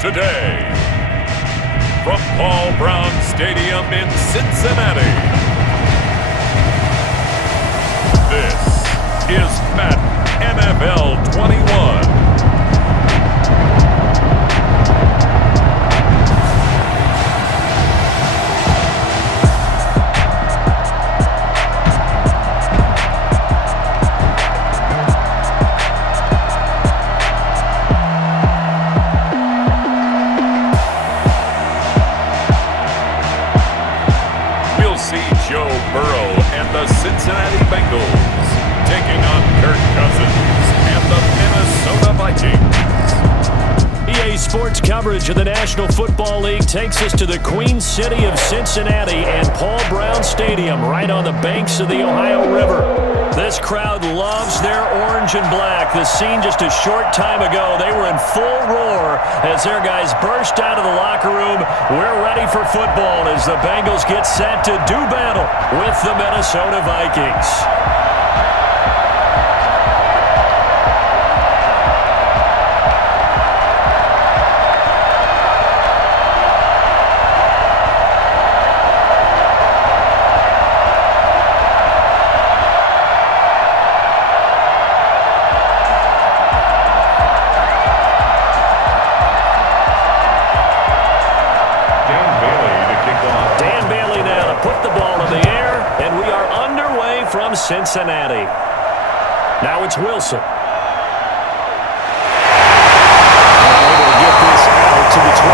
today. From Paul Brown Stadium in Cincinnati, this is Madden NFL 21. Joe Burrow and the Cincinnati Bengals taking on Kirk Cousins and the Minnesota Vikings. EA Sports coverage of the National Football League takes us to the Queen City of Cincinnati and Paul Brown Stadium right on the banks of the Ohio River. This crowd loves their orange and black. The scene just a short time ago, they were in full roar as their guys burst out of the locker room. We're ready for football as the Bengals get set to do battle with the Minnesota Vikings. From Cincinnati. Now it's Wilson. Able to get this out to the 25.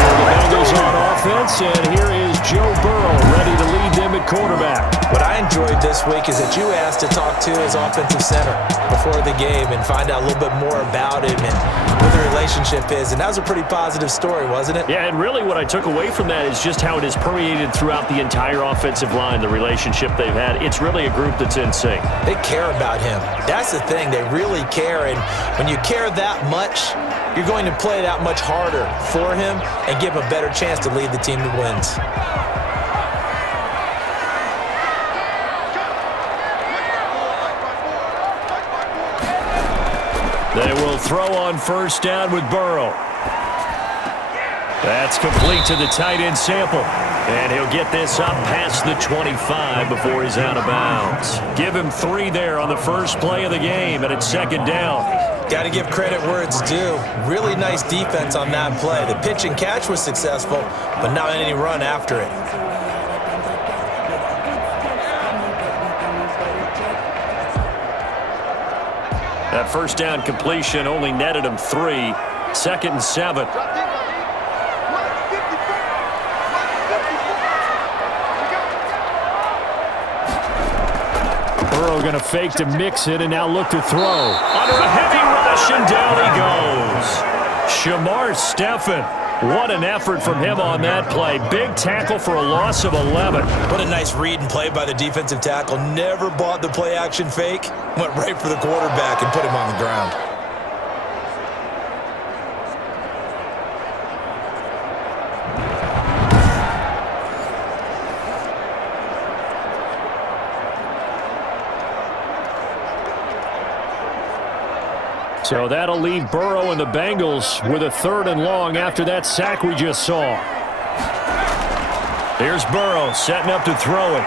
Here are the Bengals on offense, and here is Joe Burrow ready to lead them at quarterback. What I enjoyed this week is that you asked to talk to his offensive center before the game and find out a little bit more about him and what the relationship is, and that was a pretty positive story, wasn't it? Yeah, and really what I took away from that is just how it has permeated throughout the entire offensive line, the relationship they've had. It's really a group that's in sync. They care about him. That's the thing. They really care, and when you care that much, you're going to play that much harder for him and give him a better chance to lead the team that wins. They will throw on first down with Burrow. That's complete to the tight end Sample. And he'll get this up past the 25 before he's out of bounds. Give him 3 there on the first play of the game, and it's second down. Got to give credit where it's due. Really nice defense on that play. The pitch and catch was successful, but not any run after it. That first down completion only netted him 3. Second and 7. Burrow going to fake to mix it and now look to throw. Under a heavy rush and down he goes. Shamar Stephen. What an effort from him on that play. Big tackle for a loss of 11. What a nice read and play by the defensive tackle. Never bought the play action fake. Went right for the quarterback and put him on the ground. So that'll leave Burrow and the Bengals with a 3rd and long after that sack we just saw. Here's Burrow setting up to throw it.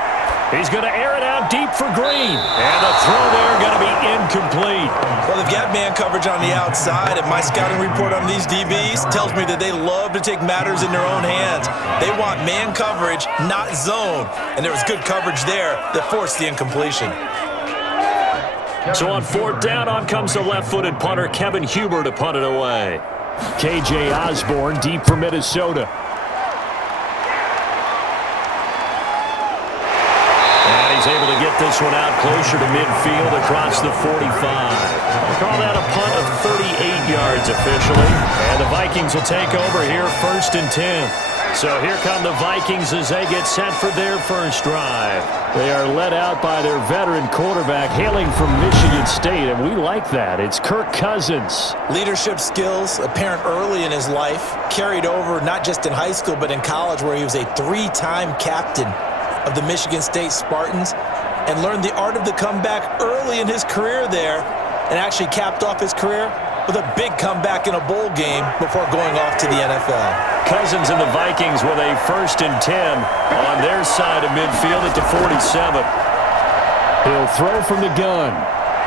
He's going to air it out deep for Green. And the throw there going to be incomplete. Well, they've got man coverage on the outside, and my scouting report on these DBs tells me that they love to take matters in their own hands. They want man coverage, not zone. And there was good coverage there that forced the incompletion. So on 4th down, on comes the left-footed punter, Kevin Huber, to punt it away. K.J. Osborne deep for Minnesota. And he's able to get this one out closer to midfield across the 45. Call that a punt of 38 yards officially. And the Vikings will take over here 1st and 10. So here come the Vikings as they get set for their first drive. They are led out by their veteran quarterback hailing from Michigan State, and we like that. It's Kirk Cousins. Leadership skills apparent early in his life, carried over not just in high school but in college, where he was a 3-time captain of the Michigan State Spartans and learned the art of the comeback early in his career there, and actually capped off his career with a big comeback in a bowl game before going off to the NFL. Cousins and the Vikings with a 1st and 10 on their side of midfield at the 47. He'll throw from the gun.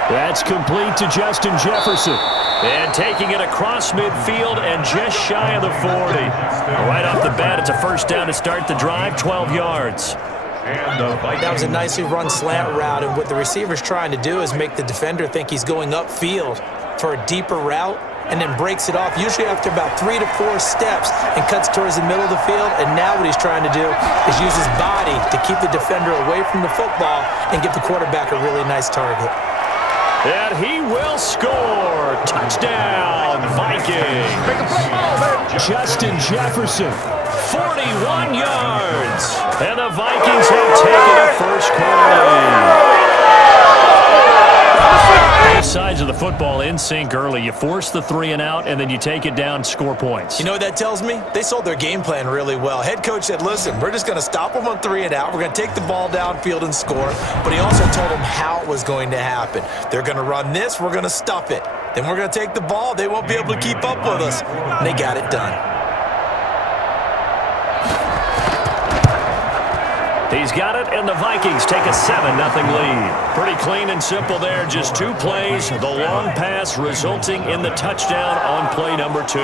That's complete to Justin Jefferson. And taking it across midfield and just shy of the 40. Right off the bat, it's a 1st down to start the drive, 12 yards. That was a nicely run slant route, and what the receiver's trying to do is make the defender think he's going upfield for a deeper route, and then breaks it off, usually after about 3 to 4 steps, and cuts towards the middle of the field. And now what he's trying to do is use his body to keep the defender away from the football and give the quarterback a really nice target. And he will score. Touchdown, Vikings. Justin Jefferson, 41 yards. And the Vikings have taken a 1st-quarter lead. Both sides of the football in sync early. You force the 3 and out, and then you take it down, score points. You know what that tells me? They sold their game plan really well. Head coach said, listen, we're just going to stop them on 3 and out. We're going to take the ball downfield and score. But he also told them how it was going to happen. They're going to run this. We're going to stuff it. Then we're going to take the ball. They won't be able to keep up with us. And they got it done. He's got it, and the Vikings take a 7-0 lead. Pretty clean and simple there. Just 2 plays. The long pass resulting in the touchdown on play number 2.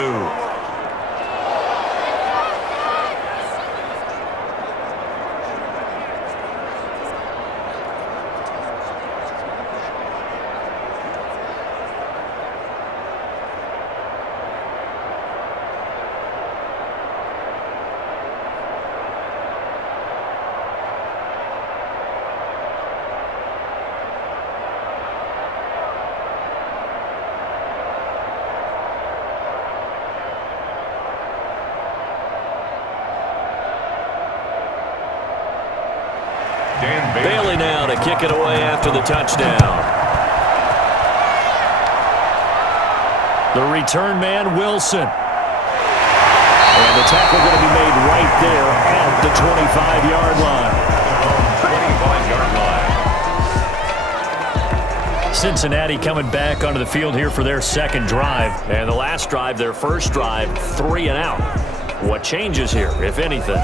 Bailey now to kick it away after the touchdown. The return man, Wilson. And the tackle going to be made right there at the 25-yard line. Cincinnati coming back onto the field here for their 2nd drive. And the last drive, their 1st drive, 3 and out. What changes here, if anything?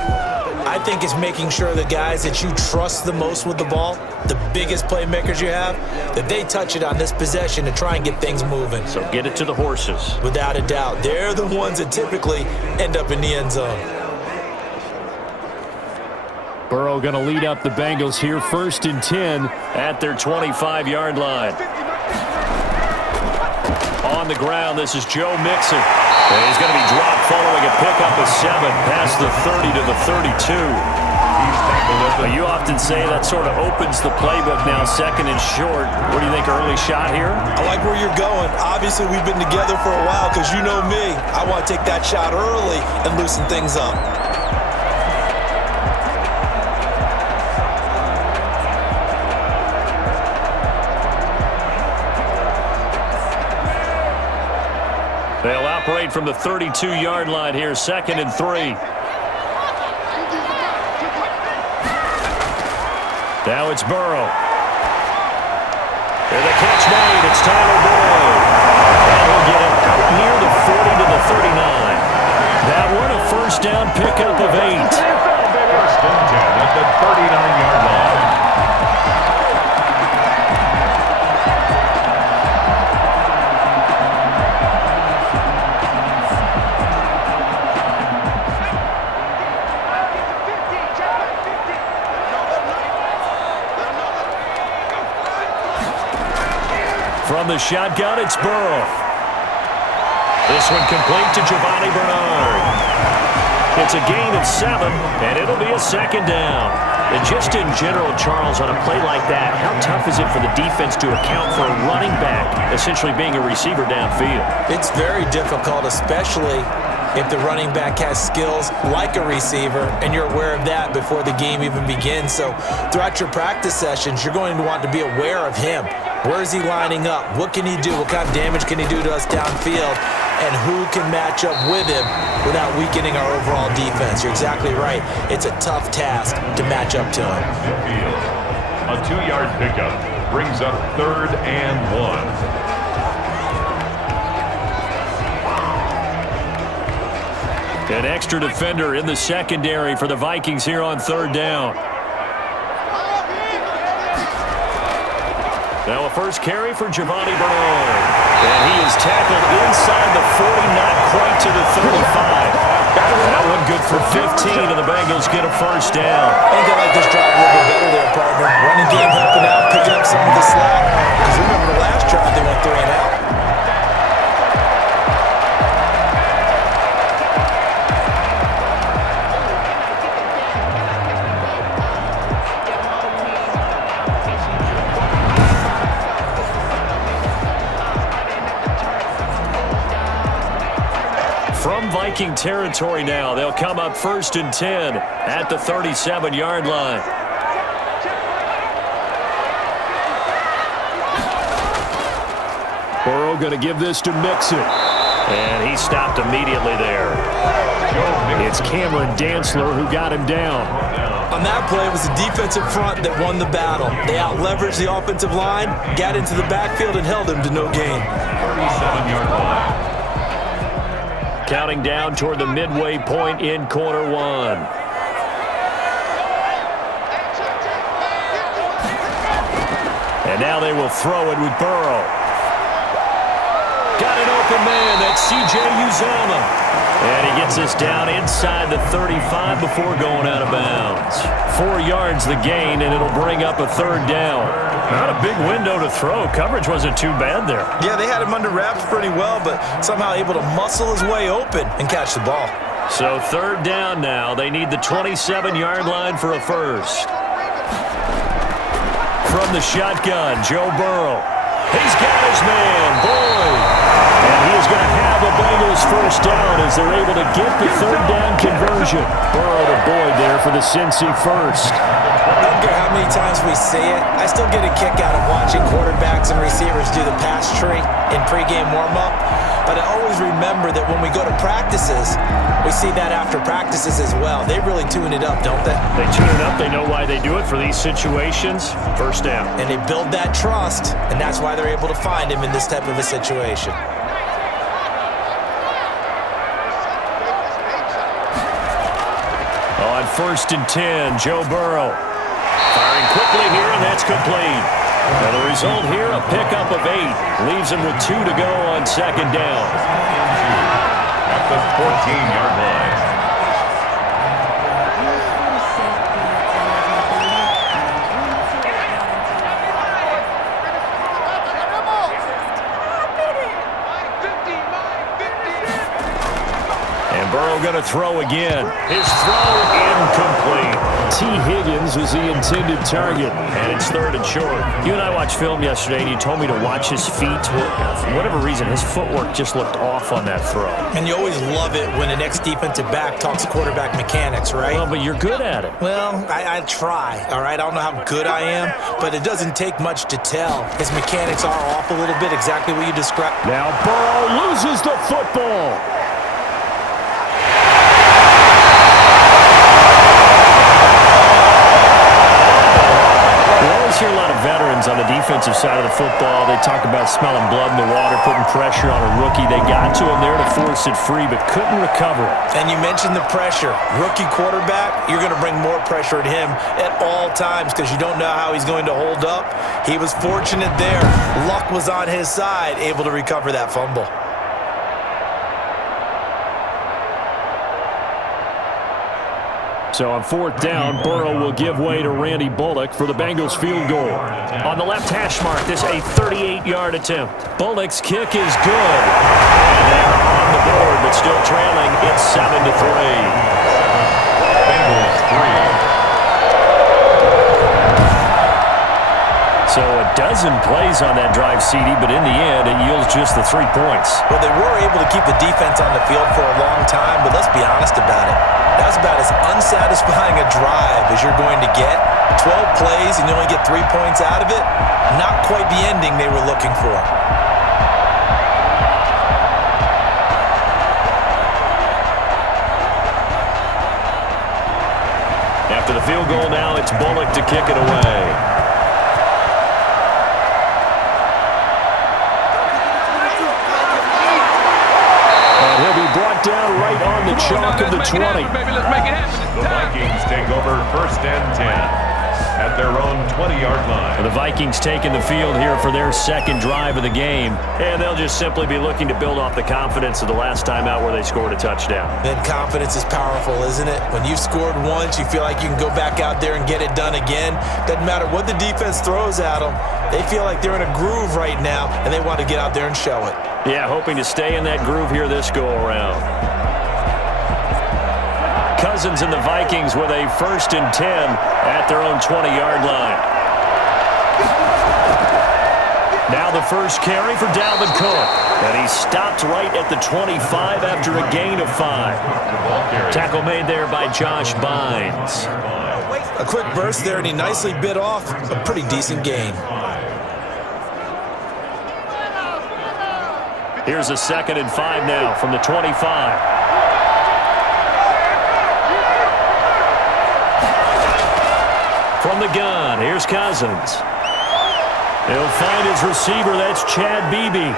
I think it's making sure the guys that you trust the most with the ball, the biggest playmakers you have, that they touch it on this possession to try and get things moving. So get it to the horses. Without a doubt. They're the ones that typically end up in the end zone. Burrow going to lead up the Bengals here, 1st and 10 at their 25-yard line. On the ground, this is Joe Mixon. And he's going to be dropped following a pickup of 7 past the 30 to the 32. You often say that sort of opens the playbook now, 2nd and short. What do you think, early shot here? I like where you're going. Obviously, we've been together for a while because you know me. I want to take that shot early and loosen things up. They'll operate from the 32-yard line here, 2nd and 3. Now it's Burrow. And the catch made. It's Tyler Boyd. And he'll get it out near the 40 to the 39. That one a 1st down pickup of 8. 1st and 10 at the 39-yard line. From the shotgun, it's Burrow. This one complete to Giovanni Bernard. It's a gain of 7, and it'll be a 2nd down. And just in general, Charles, on a play like that, how tough is it for the defense to account for a running back essentially being a receiver downfield? It's very difficult, especially if the running back has skills like a receiver, and you're aware of that before the game even begins. So throughout your practice sessions, you're going to want to be aware of him. Where is he lining up? What can he do? What kind of damage can he do to us downfield? And who can match up with him without weakening our overall defense? You're exactly right. It's a tough task to match up to him. A 2-yard pickup brings up 3rd and 1. An extra defender in the secondary for the Vikings here on third down. Now a first carry for Giovanni Bernard. And he is tackled inside the 40, not quite to the 35. That one good for 15, and the Bengals get a first down. I think I like this drive a little bit better there, partner. Running game helping out, picking up some of the slack. Because remember the last drive, they went 3 and out. From Viking territory now, they'll come up 1st and 10 at the 37-yard line. Burrow going to give this to Mixon. And he stopped immediately there. It's Cameron Dantzler who got him down. On that play, it was the defensive front that won the battle. They out-leveraged the offensive line, got into the backfield, and held him to no gain. 37-yard line. Counting down toward the midway point in quarter one. And now they will throw it with Burrow. Got an open man. That's C.J. Uzomah. And he gets us down inside the 35 before going out of bounds. 4 yards the gain, and it'll bring up a third down. Not a big window to throw. Coverage wasn't too bad there. Yeah, they had him under wraps pretty well, but somehow able to muscle his way open and catch the ball. So third down now. They need the 27-yard line for a first. From the shotgun, Joe Burrow. He's got his man, Boyd. And he is going to have a Bengals first down as they're able to get the third down conversion. Burrow to Boyd there for the Cincy first. I don't care how many times we say it, I still get a kick out of watching quarterbacks and receivers do the pass tree in pregame warm-up. But I always remember that when we go to practices, we see that after practices as well. They really tune it up, don't they? They tune it up. They know why they do it for these situations. First down. And they build that trust, and that's why they're able to find him in this type of a situation. On 1st and 10, Joe Burrow. Firing quickly here, and that's complete. Now the result here, a pickup of 8. Leaves him with 2 to go on second down. At the 14-yard line. And Burrow going to throw again. His throw incomplete. T. Higgins was the intended target, and it's 3rd and short. You and I watched film yesterday, and you told me to watch his feet. For whatever reason, his footwork just looked off on that throw. And you always love it when an ex-defensive back talks quarterback mechanics, right? Well, but you're good at it. Well, I try, all right? I don't know how good I am, but it doesn't take much to tell. His mechanics are off a little bit, exactly what you described. Now Burrow loses the football. Hear a lot of veterans on the defensive side of the football. They talk about smelling blood in the water, putting pressure on a rookie. They got to him there to force it free, but couldn't recover it. And you mentioned the pressure. Rookie quarterback, you're going to bring more pressure at him at all times because you don't know how he's going to hold up. He was fortunate there. Luck was on his side, able to recover that fumble. So on 4th down, Burrow will give way to Randy Bullock for the Bengals field goal. On the left hash mark, this a 38-yard attempt. Bullock's kick is good. And they're on the board, but still trailing. It's 7-3. Bengals 3. So a dozen plays on that drive, CD, but in the end, it yields just the 3 points. Well, they were able to keep the defense on the field for a long time, but let's be honest about it. That's about as unsatisfying a drive as you're going to get. 12 plays and you only get 3 points out of it. Not quite the ending they were looking for. After the field goal now, it's Bullock to kick it away. He'll be brought brought down right on the chalk of the 20. The Vikings take over 1st and 10 at their own 20-yard line. The Vikings taking the field here for their second drive of the game, and they'll just simply be looking to build off the confidence of the last time out where they scored a touchdown. Then confidence is powerful, isn't it? When you've scored once, you feel like you can go back out there and get it done again. Doesn't matter what the defense throws at them. They feel like they're in a groove right now, and they want to get out there and show it. Yeah, hoping to stay in that groove here this go-around. Cousins and the Vikings with a 1st and 10 at their own 20-yard line. Now the first carry for Dalvin Cook. And he stopped right at the 25 after a gain of 5. Tackle made there by Josh Bynes. A quick burst there, and he nicely bit off a pretty decent gain. Here's a 2nd and 5 now from the 25. From the gun, here's Cousins. He'll find his receiver, that's Chad Beebe.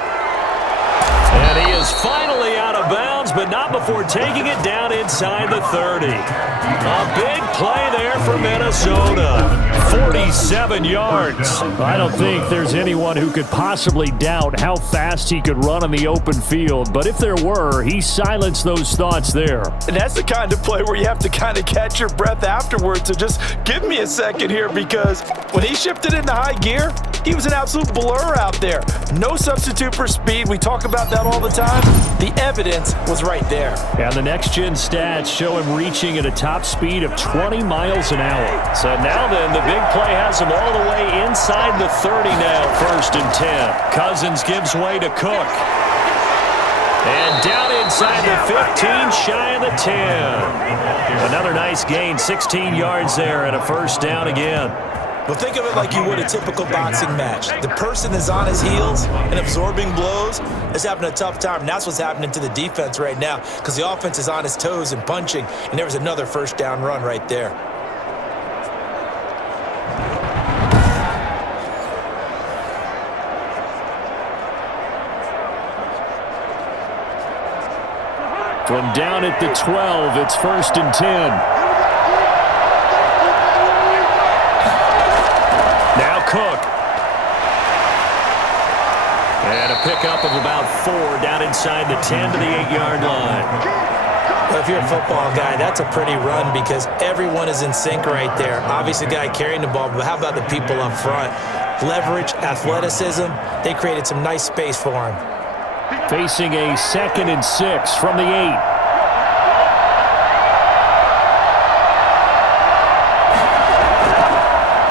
And he is finally out of bounds, but not before taking it down inside the 30. A big play there for Minnesota. 47 yards. I don't think there's anyone who could possibly doubt how fast he could run on the open field, but if there were, he silenced those thoughts there. And that's the kind of play where you have to kind of catch your breath afterwards. So just give me a second here, because when he shifted into high gear, he was an absolute blur out there. No substitute for speed. We talk about that all the time. The evidence was right there. And the next-gen stats show him reaching at a top speed of 20 miles an hour. So now then, the big play has him all the way inside the 30 now, 1st and 10. Cousins gives way to Cook. And down inside the 15, shy of the 10. Another nice gain, 16 yards there, and a 1st down again. Well, think of it like you would a typical boxing match. The person is on his heels and absorbing blows is having a tough time. And that's what's happening to the defense right now, because the offense is on his toes and punching, and there was another 1st down run right there. From down at the 12, it's 1st and 10. Now Cook. And a pickup of about 4 down inside the 10 to the 8-yard line. Well, if you're a football guy, that's a pretty run, because everyone is in sync right there. Obviously, the guy carrying the ball, but how about the people up front? Leverage, athleticism, they created some nice space for him. Facing a 2nd and 6 from the 8.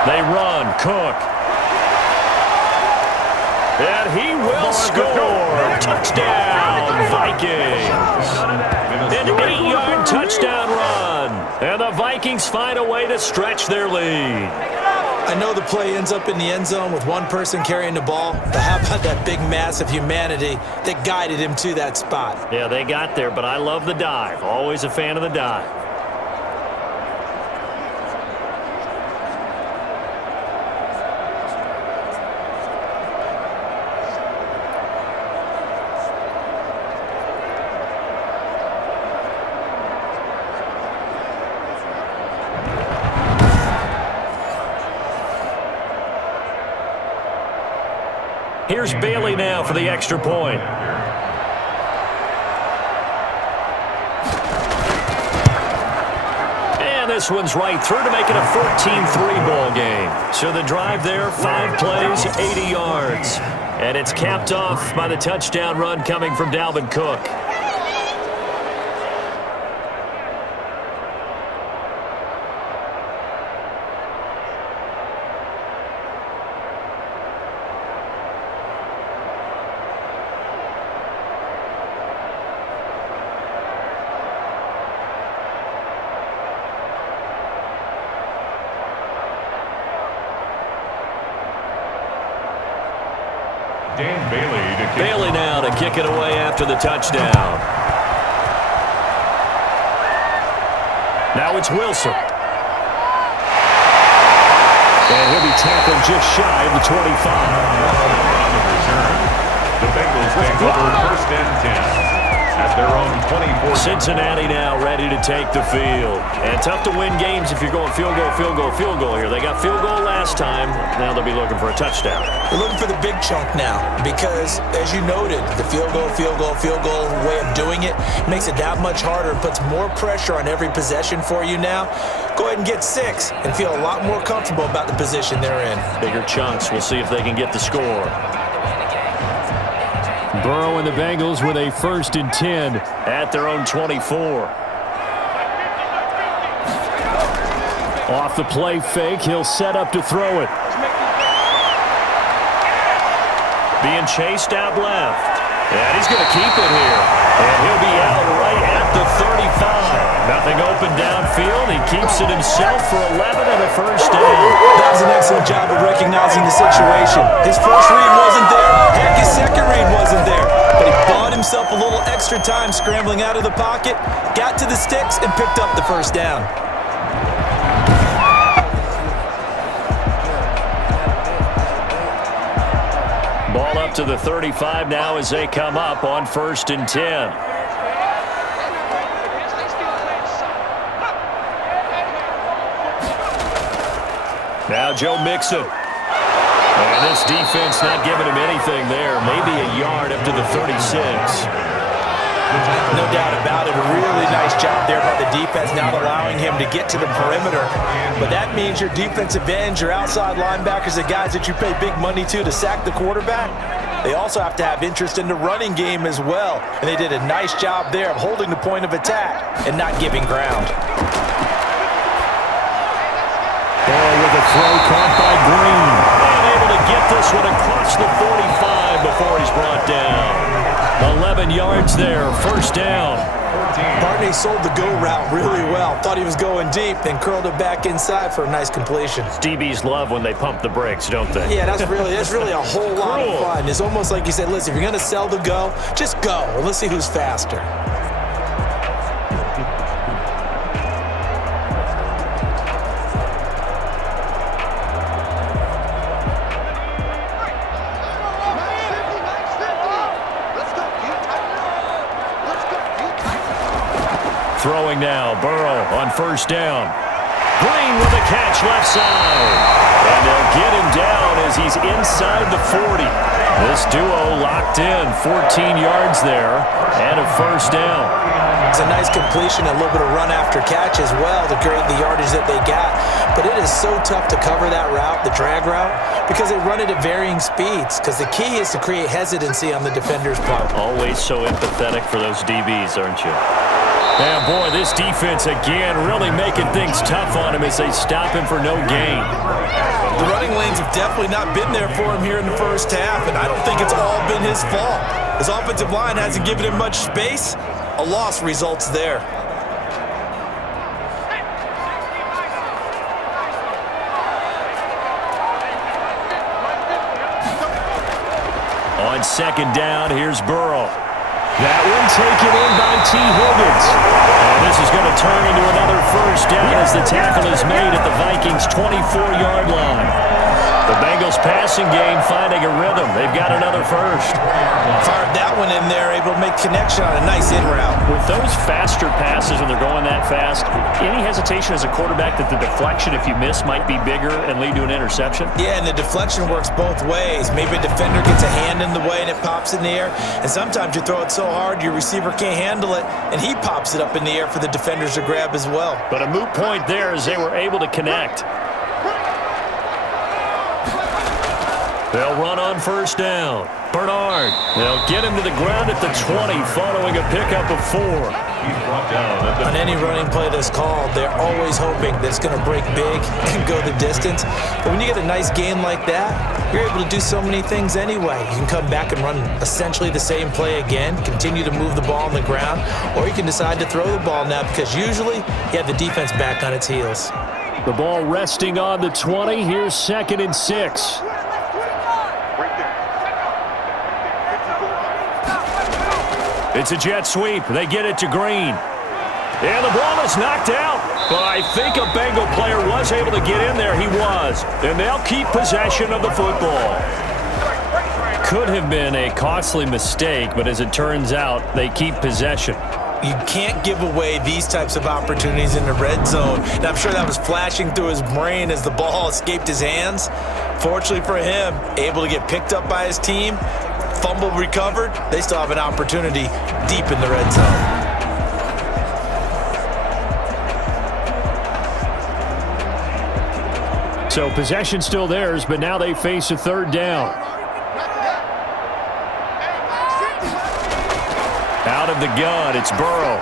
They run, Cook. And he will score. Touchdown, Vikings. An 8-yard touchdown run. And the Vikings find a way to stretch their lead. I know the play ends up in the end zone with one person carrying the ball, but how about that big mass of humanity that guided him to that spot? Yeah, they got there, but I love the dive. Always a fan of the dive. Here's Bailey now for the extra point. And this one's right through to make it a 14-3 ball game. So the drive there, 5 plays, 80 yards. And it's capped off by the touchdown run coming from Dalvin Cook. Bailey now to kick it away after the touchdown. Now it's Wilson. And he'll be tackled just shy of the 25. On the return, the Bengals take over 1st and 10. at their own 24. Cincinnati now ready to take the field. And tough to win games if you're going field goal, field goal, field goal here. They got field goal last time. Now they'll be looking for a touchdown. They're looking for the big chunk now because, as you noted, the field goal way of doing it makes it that much harder and puts more pressure on every possession for you now. Go ahead and get 6 and feel a lot more comfortable about the position they're in. Bigger chunks. We'll see if they can get the score. Burrow and the Bengals with a 1st and 10 at their own 24. Off the play fake, he'll set up to throw it. Being chased out left. And he's going to keep it here. And he'll be out right at the 35. Nothing open downfield. He keeps it himself for 11 and a 1st down. That was an excellent job of recognizing the situation. His first read wasn't there. Heck, his second read wasn't there. But he bought himself a little extra time scrambling out of the pocket, got to the sticks, and picked up the 1st down. Ball up to the 35 now as they come up on 1st and 10. Now Joe Mixon. And this defense not giving him anything there. Maybe a yard up to the 36. No doubt about it. A really nice job there by the defense, not allowing him to get to the perimeter. But that means your defensive ends, your outside linebackers, the guys that you pay big money to sack the quarterback, they also have to have interest in the running game as well. And they did a nice job there of holding the point of attack and not giving ground. Ball with a throw caught by Green. And able to get this one across the 45 before he's brought down. 11 yards there, 1st down. Barney sold the go route really well. Thought he was going deep, then curled it back inside for a nice completion. DBs love when they pump the brakes, don't they? Yeah, that's really a whole lot of fun. It's almost like you said, listen, if you're going to sell the go, just go. And let's see who's faster. Throwing now, Burrow on 1st down. Green with a catch left side. And they'll get him down as he's inside the 40. This duo locked in, 14 yards there, and a 1st down. It's a nice completion, a little bit of run after catch as well to create the yardage that they got. But it is so tough to cover that route, the drag route, because they run it at varying speeds. Because the key is to create hesitancy on the defender's part. Always so empathetic for those DBs, aren't you? And boy, this defense again really making things tough on him as they stop him for no gain. The running lanes have definitely not been there for him here in the 1st half, and I don't think it's all been his fault. His offensive line hasn't given him much space. A loss results there. On 2nd down, here's Burrow. That one taken in by T. Higgins. And this is going to turn into another 1st down as the tackle is made at the Vikings' 24-yard line. The Bengals passing game finding a rhythm. They've got another 1st. Fired that one in there, able to make connection on a nice in route. With those faster passes when they're going that fast, any hesitation as a quarterback that the deflection, if you miss, might be bigger and lead to an interception? Yeah, and the deflection works both ways. Maybe a defender gets a hand in the way and it pops in the air. And sometimes you throw it so hard your receiver can't handle it, and he pops it up in the air for the defenders to grab as well. But a moot point there as they were able to connect. They'll run on 1st down. Bernard, they'll get him to the ground at the 20 following a pickup of 4. On any running play that's called, they're always hoping that it's going to break big and go the distance. But when you get a nice game like that, you're able to do so many things anyway. You can come back and run essentially the same play again, continue to move the ball on the ground, or you can decide to throw the ball now because usually you have the defense back on its heels. The ball resting on the 20. Here's 2nd and 6. It's a jet sweep. They get it to Green. And the ball is knocked out. But I think a Bengal player was able to get in there. He was. And they'll keep possession of the football. could have been a costly mistake, but as it turns out, they keep possession. You can't give away these types of opportunities in the red zone. And I'm sure that was flashing through his brain as the ball escaped his hands. Fortunately for him, able to get picked up by his team, fumble recovered. They still have an opportunity deep in the red zone. So possession still theirs, but now they face a third down. Out of the gun, it's Burrow.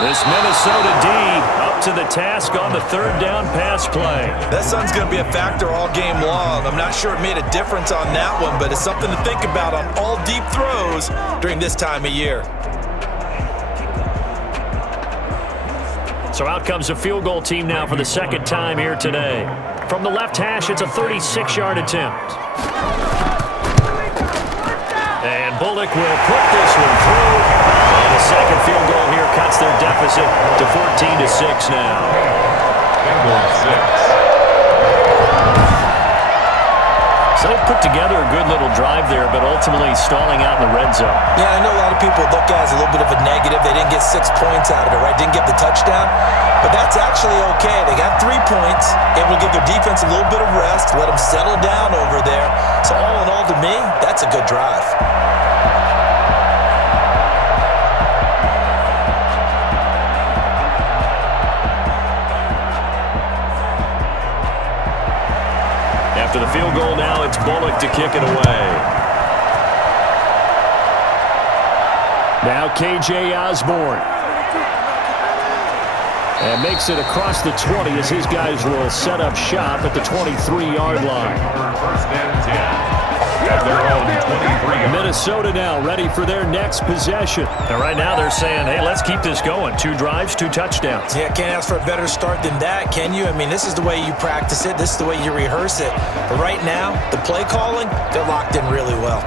This Minnesota D up to the task on the third down pass play. That sun's going to be a factor all game long. I'm not sure it made a difference on that one, but it's something to think about on all deep throws during this time of year. So out comes a field goal team now for the second time here today. From the left hash, it's a 36-yard attempt. And Bullock will put this one through. And a second field goal here cuts their deficit to 14-6 now. Bengals 6. So they put together a good little drive there, but ultimately stalling out in the red zone. Yeah, I know a lot of people look at it as a little bit of a negative. They didn't get 6 points out of it, right? Didn't get the touchdown. But that's actually okay. They got 3 points, able to give their defense a little bit of rest, let them settle down over there. So all in all, to me, that's a good drive. After the field goal now, it's Bullock to kick it away. Now KJ Osborne. And makes it across the 20 as his guys will set up shop at the 23-yard line. First and 10. At their own 23. Minnesota now ready for their next possession. And right now they're saying, hey, let's keep this going. 2 drives, 2 touchdowns. Yeah, can't ask for a better start than that, can you? I mean, this is the way you practice it. This is the way you rehearse it. But right now, the play calling, they're locked in really well.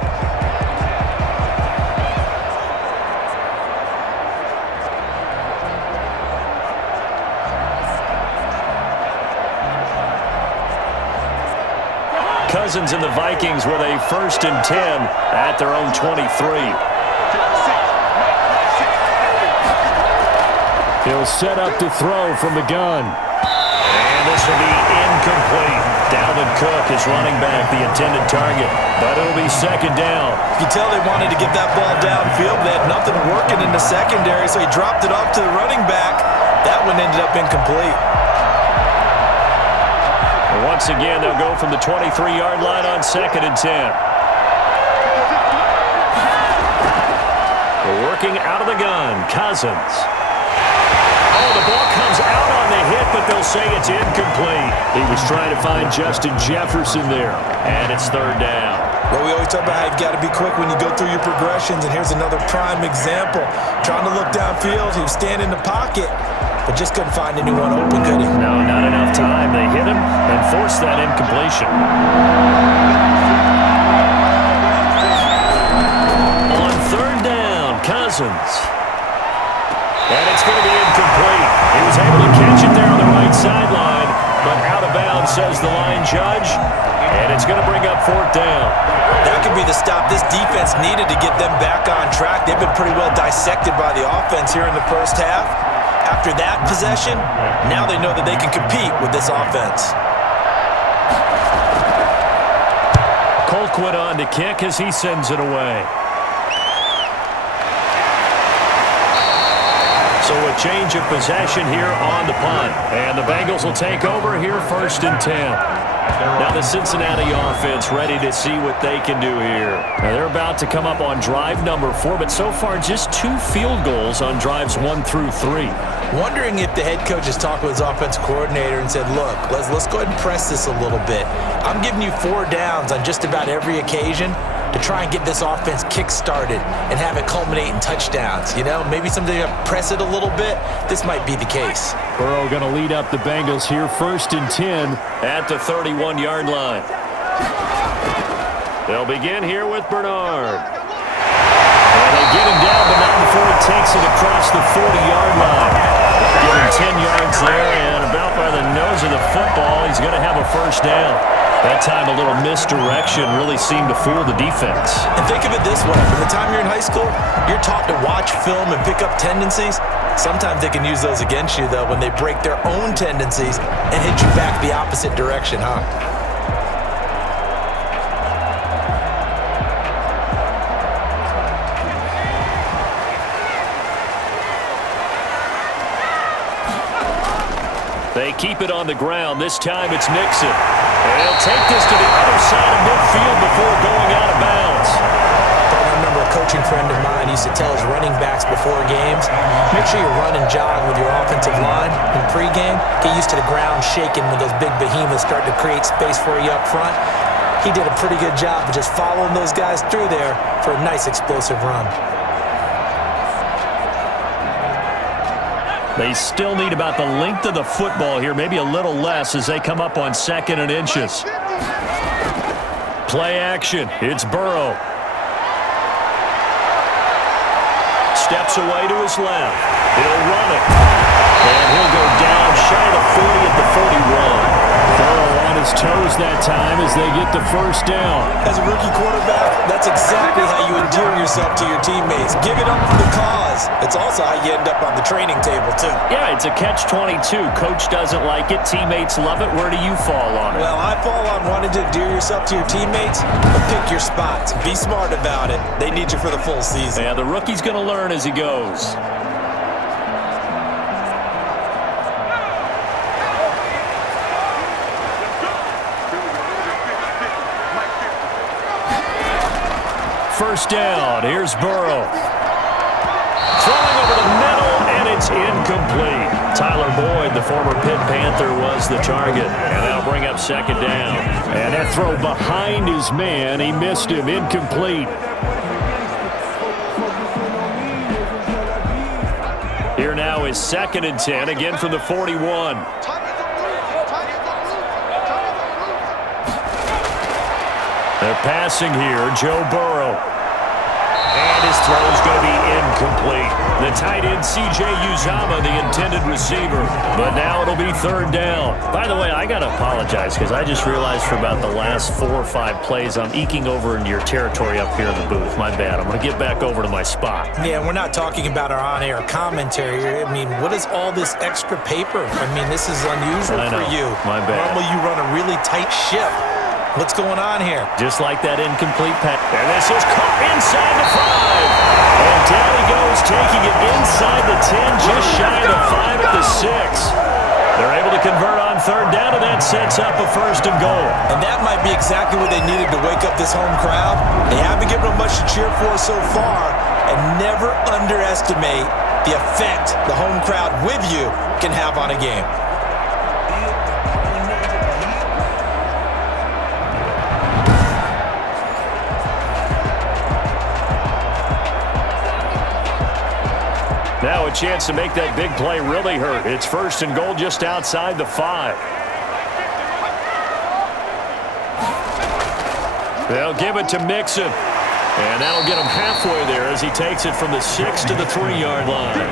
Cousins and the Vikings with a 1st and 10 at their own 23. He'll set up to throw from the gun. And this will be incomplete. Dalvin Cook is running back the intended target, but it'll be 2nd down. You can tell they wanted to get that ball downfield. They had nothing working in the secondary, so he dropped it off to the running back. That one ended up incomplete. Once again, they'll go from the 23-yard line on 2nd and 10. We're working out of the gun. Cousins. Oh, the ball comes out on the hit, but they'll say it's incomplete. He was trying to find Justin Jefferson there, and it's 3rd down. Well, we always talk about how you've got to be quick when you go through your progressions, and here's another prime example. Trying to look downfield, he was standing in the pocket, but just couldn't find anyone open, could he? No, not enough time. They hit him and forced that incompletion. On 3rd down, Cousins. And it's going to be incomplete. He was able to catch it there on the right sideline, but out of bounds, says the line judge. And it's going to bring up 4th down. That could be the stop this defense needed to get them back on track. They've been pretty well dissected by the offense here in the first half. After that possession, now they know that they can compete with this offense. Colquitt on to kick as he sends it away. So a change of possession here on the punt. And the Bengals will take over here 1st and 10. Now the Cincinnati offense ready to see what they can do here. Now they're about to come up on drive number 4, but so far just 2 field goals on drives 1 through 3. Wondering if the head coach has talked with his offensive coordinator and said, look, let's go ahead and press this a little bit. I'm giving you 4 downs on just about every occasion to try and get this offense kick-started and have it culminate in touchdowns. You know, maybe someday you press it a little bit. This might be the case. Burrow going to lead up the Bengals here 1st and 10 at the 31-yard line. They'll begin here with Bernard. And they get him down, but not before he takes it across the 40-yard line. Give him 10 yards there, and about by the nose of the football, he's going to have a 1st down. That time a little misdirection really seemed to fool the defense. And think of it this way. From the time you're in high school, you're taught to watch film and pick up tendencies. Sometimes they can use those against you, though, when they break their own tendencies and hit you back the opposite direction, huh? They keep it on the ground. This time it's Mixon. And he'll take this to the other side of midfield before going out of bounds. I remember a coaching friend of mine used to tell his running backs before games, make sure you run and jog with your offensive line in pregame. Get used to the ground shaking when those big behemoths start to create space for you up front. He did a pretty good job of just following those guys through there for a nice explosive run. They still need about the length of the football here, maybe a little less as they come up on 2nd and inches. Play action. It's Burrow. Steps away to his left. He'll run it. And he'll go down shy of 40 at the 41. Burrow on his toes that time as they get the first down. As a rookie quarterback, that's exactly how you endear yourself to your teammates. Give it up for the cause. It's also how you end up on the training table, too. Yeah, it's a catch-22. Coach doesn't like it. Teammates love it. Where do you fall on it? Well, I fall on wanting to endear yourself to your teammates, but pick your spots. Be smart about it. They need you for the full season. Yeah, the rookie's going to learn as he goes. First down, here's Burrow. Throwing over the middle, and it's incomplete. Tyler Boyd, the former Pitt Panther, was the target. And that'll bring up 2nd down. And that throw behind his man, he missed him, incomplete. Here now is 2nd and 10, again from the 41. They're passing here, Joe Burrow. And his throw is going to be incomplete. The tight end, C.J. Uzomah, the intended receiver. But now it'll be 3rd down. By the way, I got to apologize because I just realized for about the last 4 or 5 plays, I'm eking over into your territory up here in the booth. My bad. I'm going to get back over to my spot. Yeah, we're not talking about our on-air commentary. I mean, what is all this extra paper? I mean, this is unusual for you. My bad. Normally you run a really tight ship. What's going on here? Just like that incomplete pass. And this is caught inside the 5. And down he goes, taking it inside the 10, just shy of the 5 at the 6. They're able to convert on 3rd down, and that sets up a 1st and goal. And that might be exactly what they needed to wake up this home crowd. They haven't given them much to cheer for so far, and never underestimate the effect the home crowd with you can have on a game. Now a chance to make that big play really hurt. It's 1st and goal just outside the 5. They'll give it to Mixon. And that'll get him halfway there as he takes it from the 6 to the 3-yard line.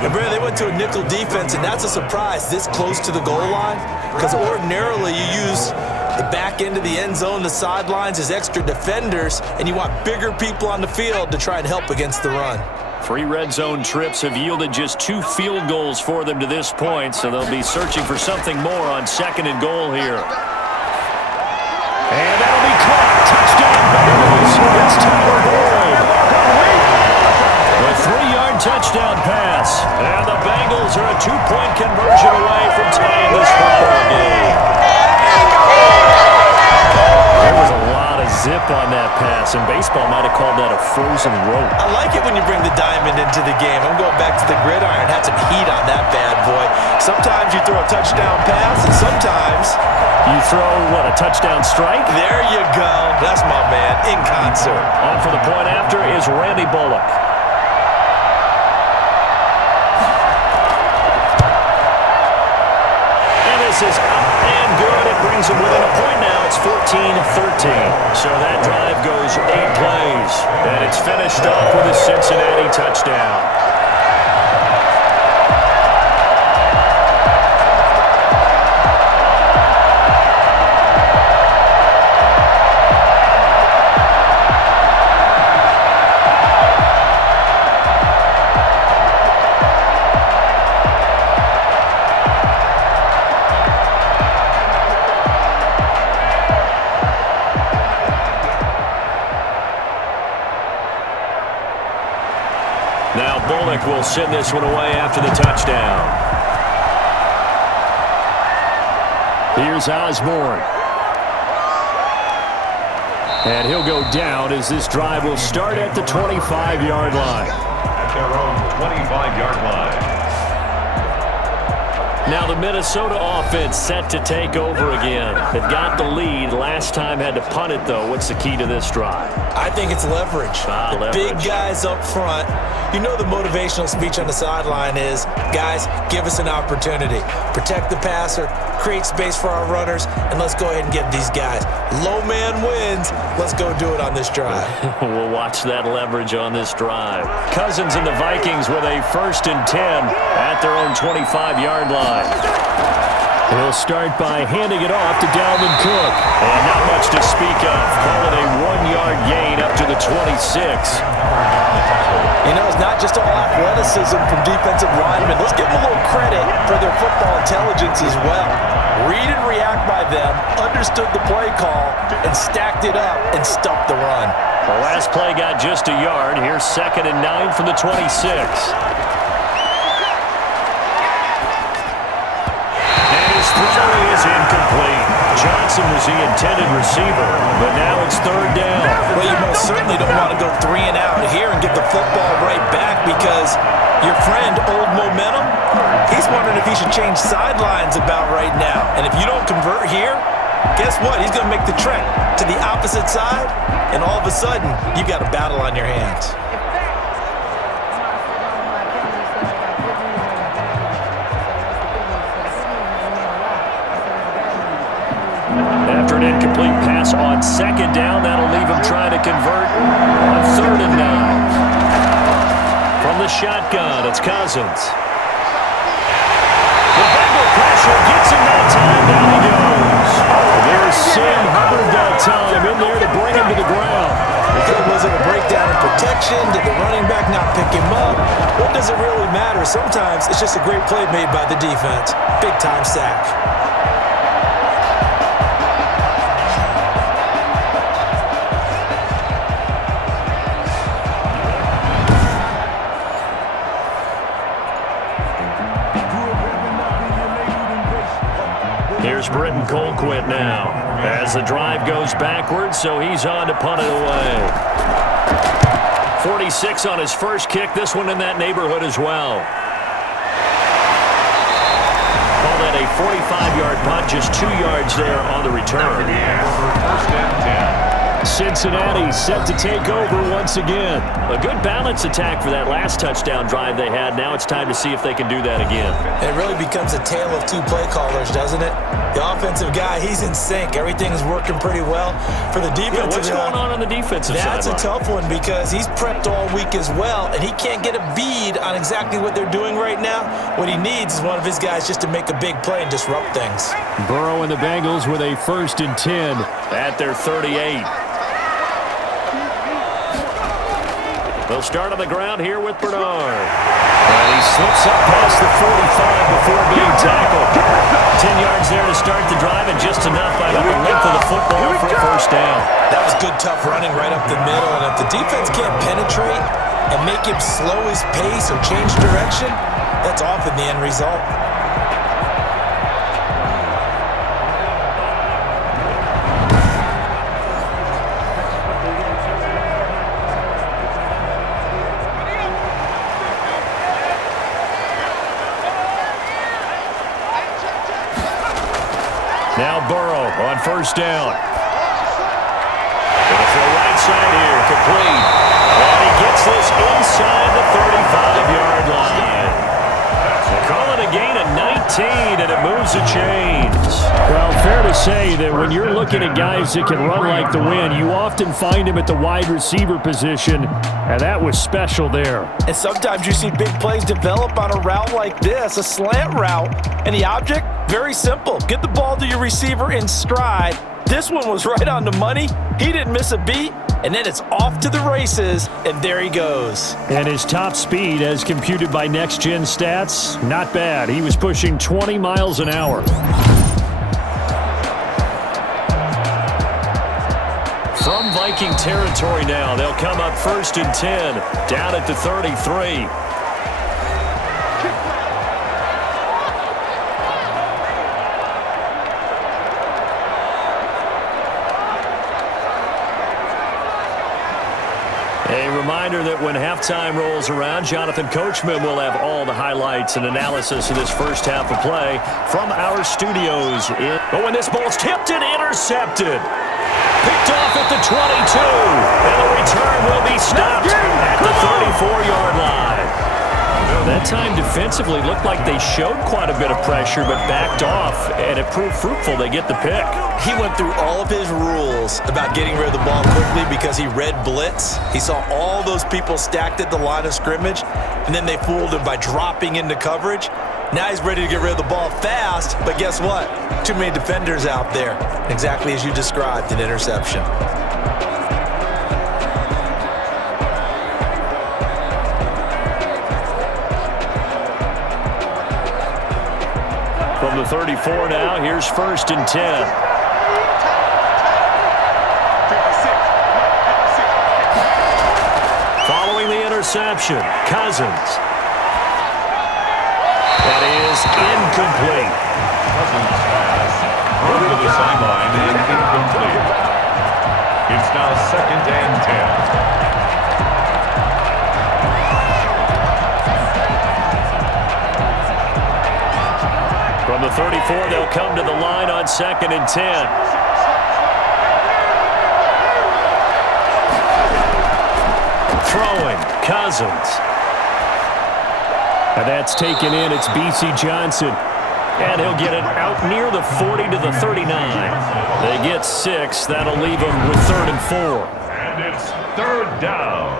And Brad, they went to a nickel defense, and that's a surprise this close to the goal line. Because ordinarily you use the back end of the end zone, the sidelines as extra defenders, and you want bigger people on the field to try and help against the run. 3 red zone trips have yielded just 2 field goals for them to this point, so they'll be searching for something more on 2nd and goal here. And that'll be caught. Touchdown Bengals. It's Tyler Boyd. The 3-yard touchdown pass. And the Bengals are a 2-point conversion away from tying this football game. There was a lot of zip on that pass, and baseball might have called that a frozen rope. I like it when you bring the diamond into the game. I'm going back to the gridiron. Had some heat on that bad boy. Sometimes you throw a touchdown pass, and sometimes you throw, what, a touchdown strike? There you go. That's my man, in concert. On for the point after is Randy Bullock. And this is up and good. It brings them within a point now. It's 14-13. So that drive goes 8 plays. And it's finished off with a Cincinnati touchdown. Bullock will send this one away after the touchdown. Here's Osborne. And he'll go down as this drive will start at the 25-yard line. At their own 25-yard line. Now the Minnesota offense set to take over again. They've got the lead. Last time had to punt it, though. What's the key to this drive? I think it's leverage. The big guys up front. You know the motivational speech on the sideline is, guys, give us an opportunity. Protect the passer, create space for our runners, and let's go ahead and get these guys. Low man wins. Let's go do it on this drive. We'll watch that leverage on this drive. Cousins and the Vikings with a 1st and 10 at their own 25-yard line. He'll start by handing it off to Dalvin Cook. And not much to speak of. Call it a 1-yard gain up to the 26. You know, it's not just all athleticism from defensive linemen. Let's give them a little credit for their football intelligence as well. Read and react by them, understood the play call, and stacked it up and stuffed the run. The last play got just a yard. Here's 2nd and 9 from the 26. Is incomplete. Johnson was the intended receiver, but now it's 3rd down. Well, you most certainly don't want to go 3 and out here and get the football right back because your friend, Old Momentum, he's wondering if he should change sidelines about right now. And if you don't convert here, guess what? He's going to make the trek to the opposite side, and all of a sudden, you've got a battle on your hands. After an incomplete pass on 2nd down, that'll leave him trying to convert on 3rd and 9. From the shotgun, it's Cousins. The Bengal pressure gets him that time. Down he goes. There's Sam Hubbard that time in there to bring him to the ground. Was it a breakdown in protection? Did the running back not pick him up? What does it really matter? Sometimes it's just a great play made by the defense. Big-time sack. Here's Britton Colquitt now as the drive goes backwards, so he's on to punt it away. 46 on his first kick, this one in that neighborhood as well. Call that a 45-yard punt, just 2 yards there on the return. 1st and 10. Cincinnati set to take over once again. A good balance attack for that last touchdown drive they had. Now it's time to see if they can do that again. It really becomes a tale of 2 play callers, doesn't it? The offensive guy, he's in sync. Everything's working pretty well. For the defensive what's going on the defensive side? That's a tough one because he's prepped all week as well, and he can't get a bead on exactly what they're doing right now. What he needs is one of his guys just to make a big play and disrupt things. Burrow and the Bengals with a 1st and 10 at their 38. They'll start on the ground here with Bernard. And he slips up past the 45 before being tackled. 10 yards there to start the drive, and just enough by the length of the football for a 1st down. That was good, tough running right up the middle. And if the defense can't penetrate and make him slow his pace or change direction, that's often the end result. Now Burrow on 1st down. Going for the right side here, complete. And he gets this inside the 35-yard line. They call it a gain of 19, and it moves the chains. Well, fair to say that when you're looking at guys that can run like the wind, you often find him at the wide receiver position, and that was special there. And sometimes you see big plays develop on a route like this, a slant route, and the object, very simple. Get the ball to your receiver in stride. This one was right on the money. He didn't miss a beat, and then it's off to the races, and there he goes. And his top speed, as computed by Next Gen Stats, not bad. He was pushing 20 miles an hour. From Viking territory now, they'll come up 1st and 10, down at the 33. A reminder that when halftime rolls around, Jonathan Coachman will have all the highlights and analysis of this first half of play from our studios. But when this ball's tipped and intercepted, picked off at the 22, and the return will be stopped at the 34-yard line. That time defensively looked like they showed quite a bit of pressure but backed off, and it proved fruitful. They get the pick. He went through all of his rules about getting rid of the ball quickly because he read blitz. He saw all those people stacked at the line of scrimmage, and then they fooled him by dropping into coverage. Now he's ready to get rid of the ball fast, but guess what? Too many defenders out there. Exactly as you described, an interception. From the 34 now, here's 1st and 10. Following the interception, Cousins. That is incomplete. Cousins pass over the sideline and incomplete. It's now 2nd and 10. From the 34, they'll come to the line on 2nd and 10. Throwing, Cousins. And that's taken in. It's B.C. Johnson. And he'll get it out near the 40 to the 39. They get 6. That'll leave them with 3rd and 4. And it's 3rd down.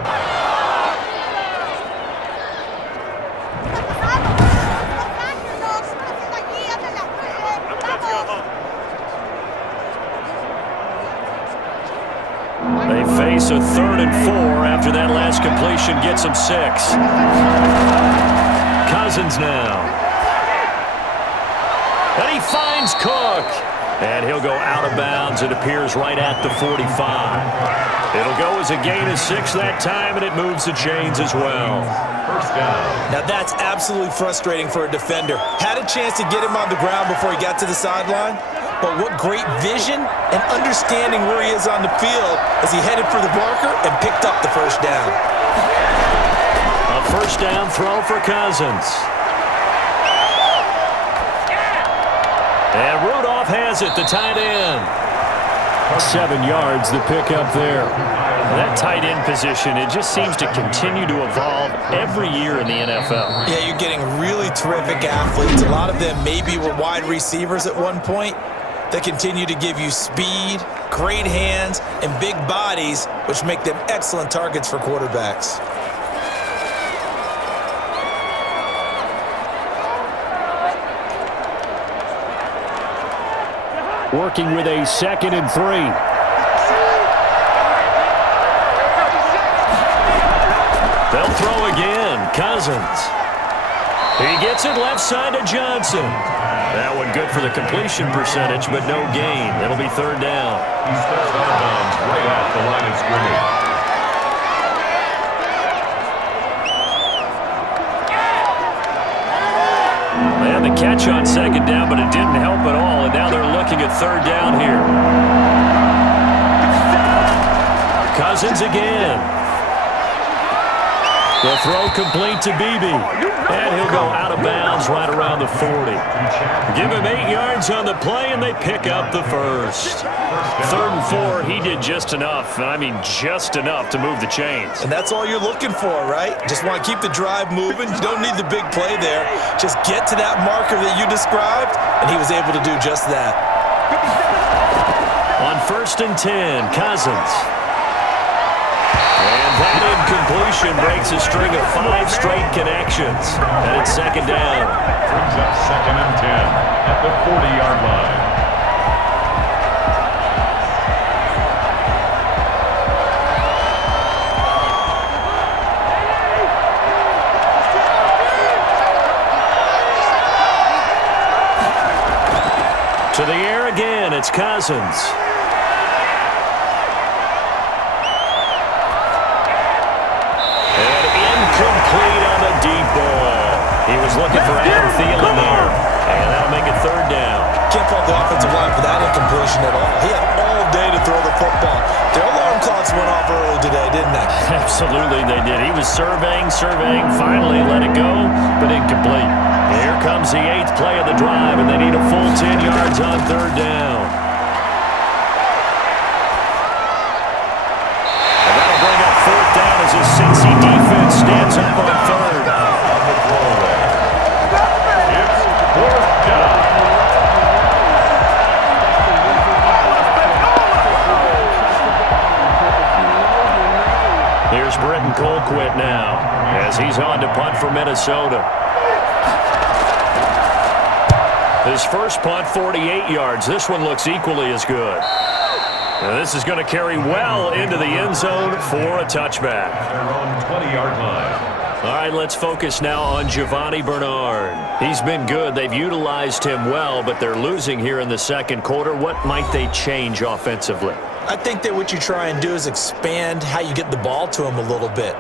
They face a 3rd and 4 after that last completion gets them 6. Cousins now. And he finds Cook. And he'll go out of bounds. It appears right at the 45. It'll go as a gain of 6 that time, and it moves the chains as well. 1st down. Now that's absolutely frustrating for a defender. Had a chance to get him on the ground before he got to the sideline, but what great vision and understanding where he is on the field as he headed for the marker and picked up the 1st down. A 1st down throw for Cousins. And Rudolph has it, the tight end. 7 yards, the pickup there. That tight end position, it just seems to continue to evolve every year in the NFL. Yeah, you're getting really terrific athletes. A lot of them maybe were wide receivers at one point. They continue to give you speed, great hands, and big bodies, which make them excellent targets for quarterbacks. Working with a 2nd and 3. They'll throw again. Cousins. He gets it left side to Johnson. That one good for the completion percentage, but no gain. It'll be 3rd down. He steps out of bounds right at the line of scrimmage. They had the catch on 2nd down, but it didn't help at all, and now they're looking at 3rd down here. Cousins again. The throw complete to Beebe. And he'll go out of bounds right around the 40. Give him 8 yards on the play, and they pick up the 1st. 3rd and 4, he did just enough, and I mean just enough to move the chains. And that's all you're looking for, right? Just want to keep the drive moving. You don't need the big play there. Just get to that marker that you described, and he was able to do just that. On 1st and 10, Cousins. And that incompletion breaks a string of 5 straight connections. And it's 2nd down. Brings up 2nd and 10 at the 40-yard line. To the air again, it's Cousins. Complete on the deep ball. He was looking for Adam Thielen there. And that'll make it 3rd down. Can't fault the offensive line for that incompletion at all. He had all day to throw the football. Their alarm clocks went off early today, didn't they? Absolutely they did. He was surveying, finally let it go, but incomplete. Here comes the 8th play of the drive, and they need a full 10 yards on 3rd down. And that'll bring up 4th down as his Cincy defense stands up on 3rd. It's 4th down. Here's Britton Colquitt now as he's on to punt for Minnesota. His first punt, 48 yards. This one looks equally as good. Now this is going to carry well into the end zone for a touchback. Their own 20-yard line. All right, let's focus now on Giovanni Bernard. He's been good. They've utilized him well, but they're losing here in the second quarter. What might they change offensively? I think that what you try and do is expand how you get the ball to him a little bit.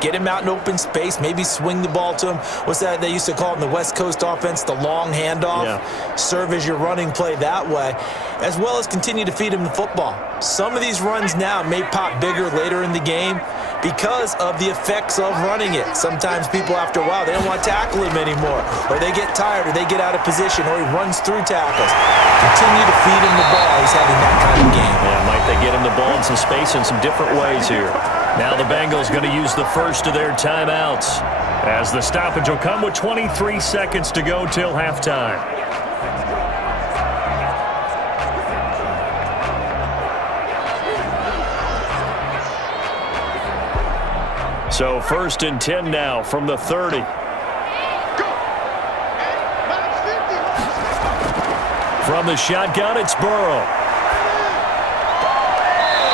Get him out in open space, maybe swing the ball to him. What's that they used to call it in the West Coast offense, the long handoff? Yeah. Serve as your running play that way, as well as continue to feed him the football. Some of these runs now may pop bigger later in the game because of the effects of running it. Sometimes people, after a while, they don't want to tackle him anymore, or they get tired, or they get out of position, or he runs through tackles. Continue to feed him the ball. He's having that kind of game. Yeah, might they get him the ball in some space in some different ways here. Now the Bengals going to use the first of their timeouts, as the stoppage will come with 23 seconds to go till halftime. So 1st and 10 now from the 30. From the shotgun, it's Burrow.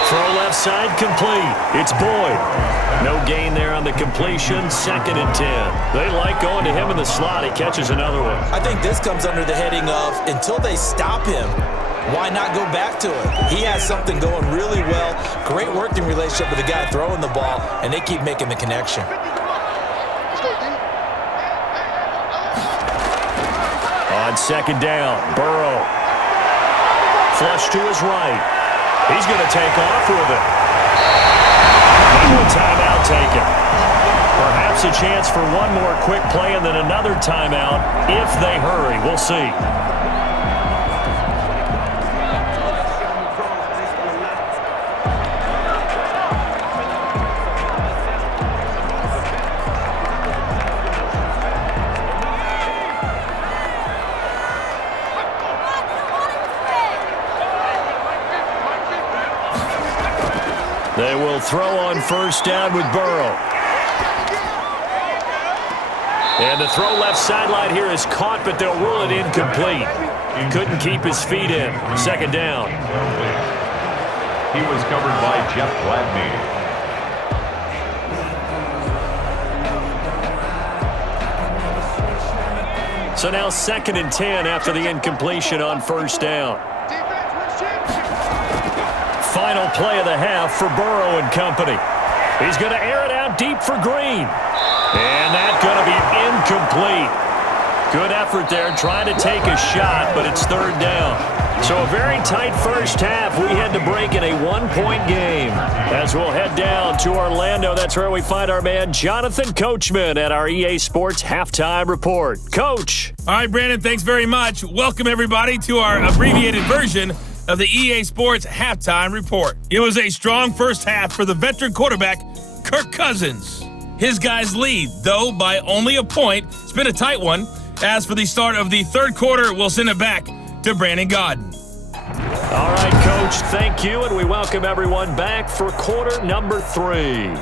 Throw left side, complete. It's Boyd. No gain there on the completion. 2nd and 10. They like going to him in the slot. He catches another one. I think this comes under the heading of, until they stop him, why not go back to it? He has something going really well. Great working relationship with the guy throwing the ball, and they keep making the connection. On 2nd down, Burrow. Flush to his right. He's going to take off with it. Now a timeout taken. Perhaps a chance for one more quick play and then another timeout if they hurry. We'll see. They will throw on 1st down with Burrow. And the throw left sideline here is caught, but they'll rule it incomplete. Couldn't keep his feet in. 2nd down. He was covered by Jeff Gladney. So now 2nd and 10 after the incompletion on 1st down. Final play of the half for Burrow and company. He's going to air it out deep for Green. And that's going to be incomplete. Good effort there trying to take a shot, but it's 3rd down. So a very tight first half. We had to break in a 1-point game. As we'll head down to Orlando, that's where we find our man Jonathan Coachman at our EA Sports Halftime Report. Coach. All right, Brandon, thanks very much. Welcome, everybody, to our abbreviated version of the EA Sports Halftime Report. It was a strong first half for the veteran quarterback, Kirk Cousins. His guys lead, though, by only a point. It's been a tight one. As for the start of the 3rd quarter, we'll send it back to Brandon Godden. All right, Coach, thank you, and we welcome everyone back for quarter number 3.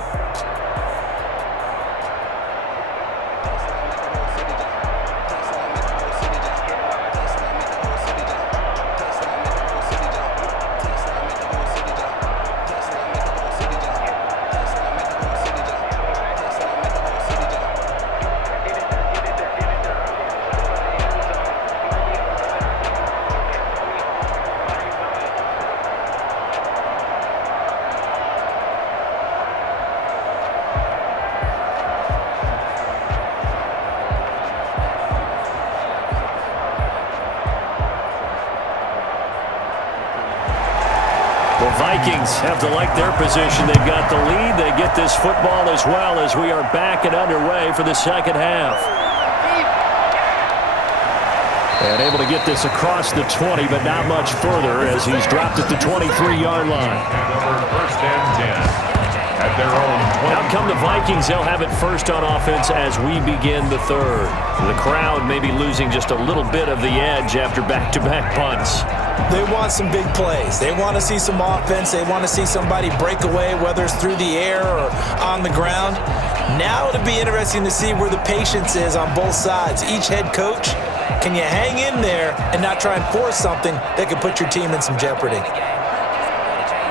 Vikings have to like their position. They've got the lead. They get this football as well as we are back and underway for the second half. And able to get this across the 20, but not much further as he's dropped at the 23-yard line. First and 10. At their own 20. Out come the Vikings. They'll have it first on offense as we begin the third. The crowd may be losing just a little bit of the edge after back-to-back punts. They want some big plays. They want to see some offense. They want to see somebody break away, whether it's through the air or on the ground. Now it'll be interesting to see where the patience is on both sides. Each head coach, can you hang in there and not try and force something that could put your team in some jeopardy?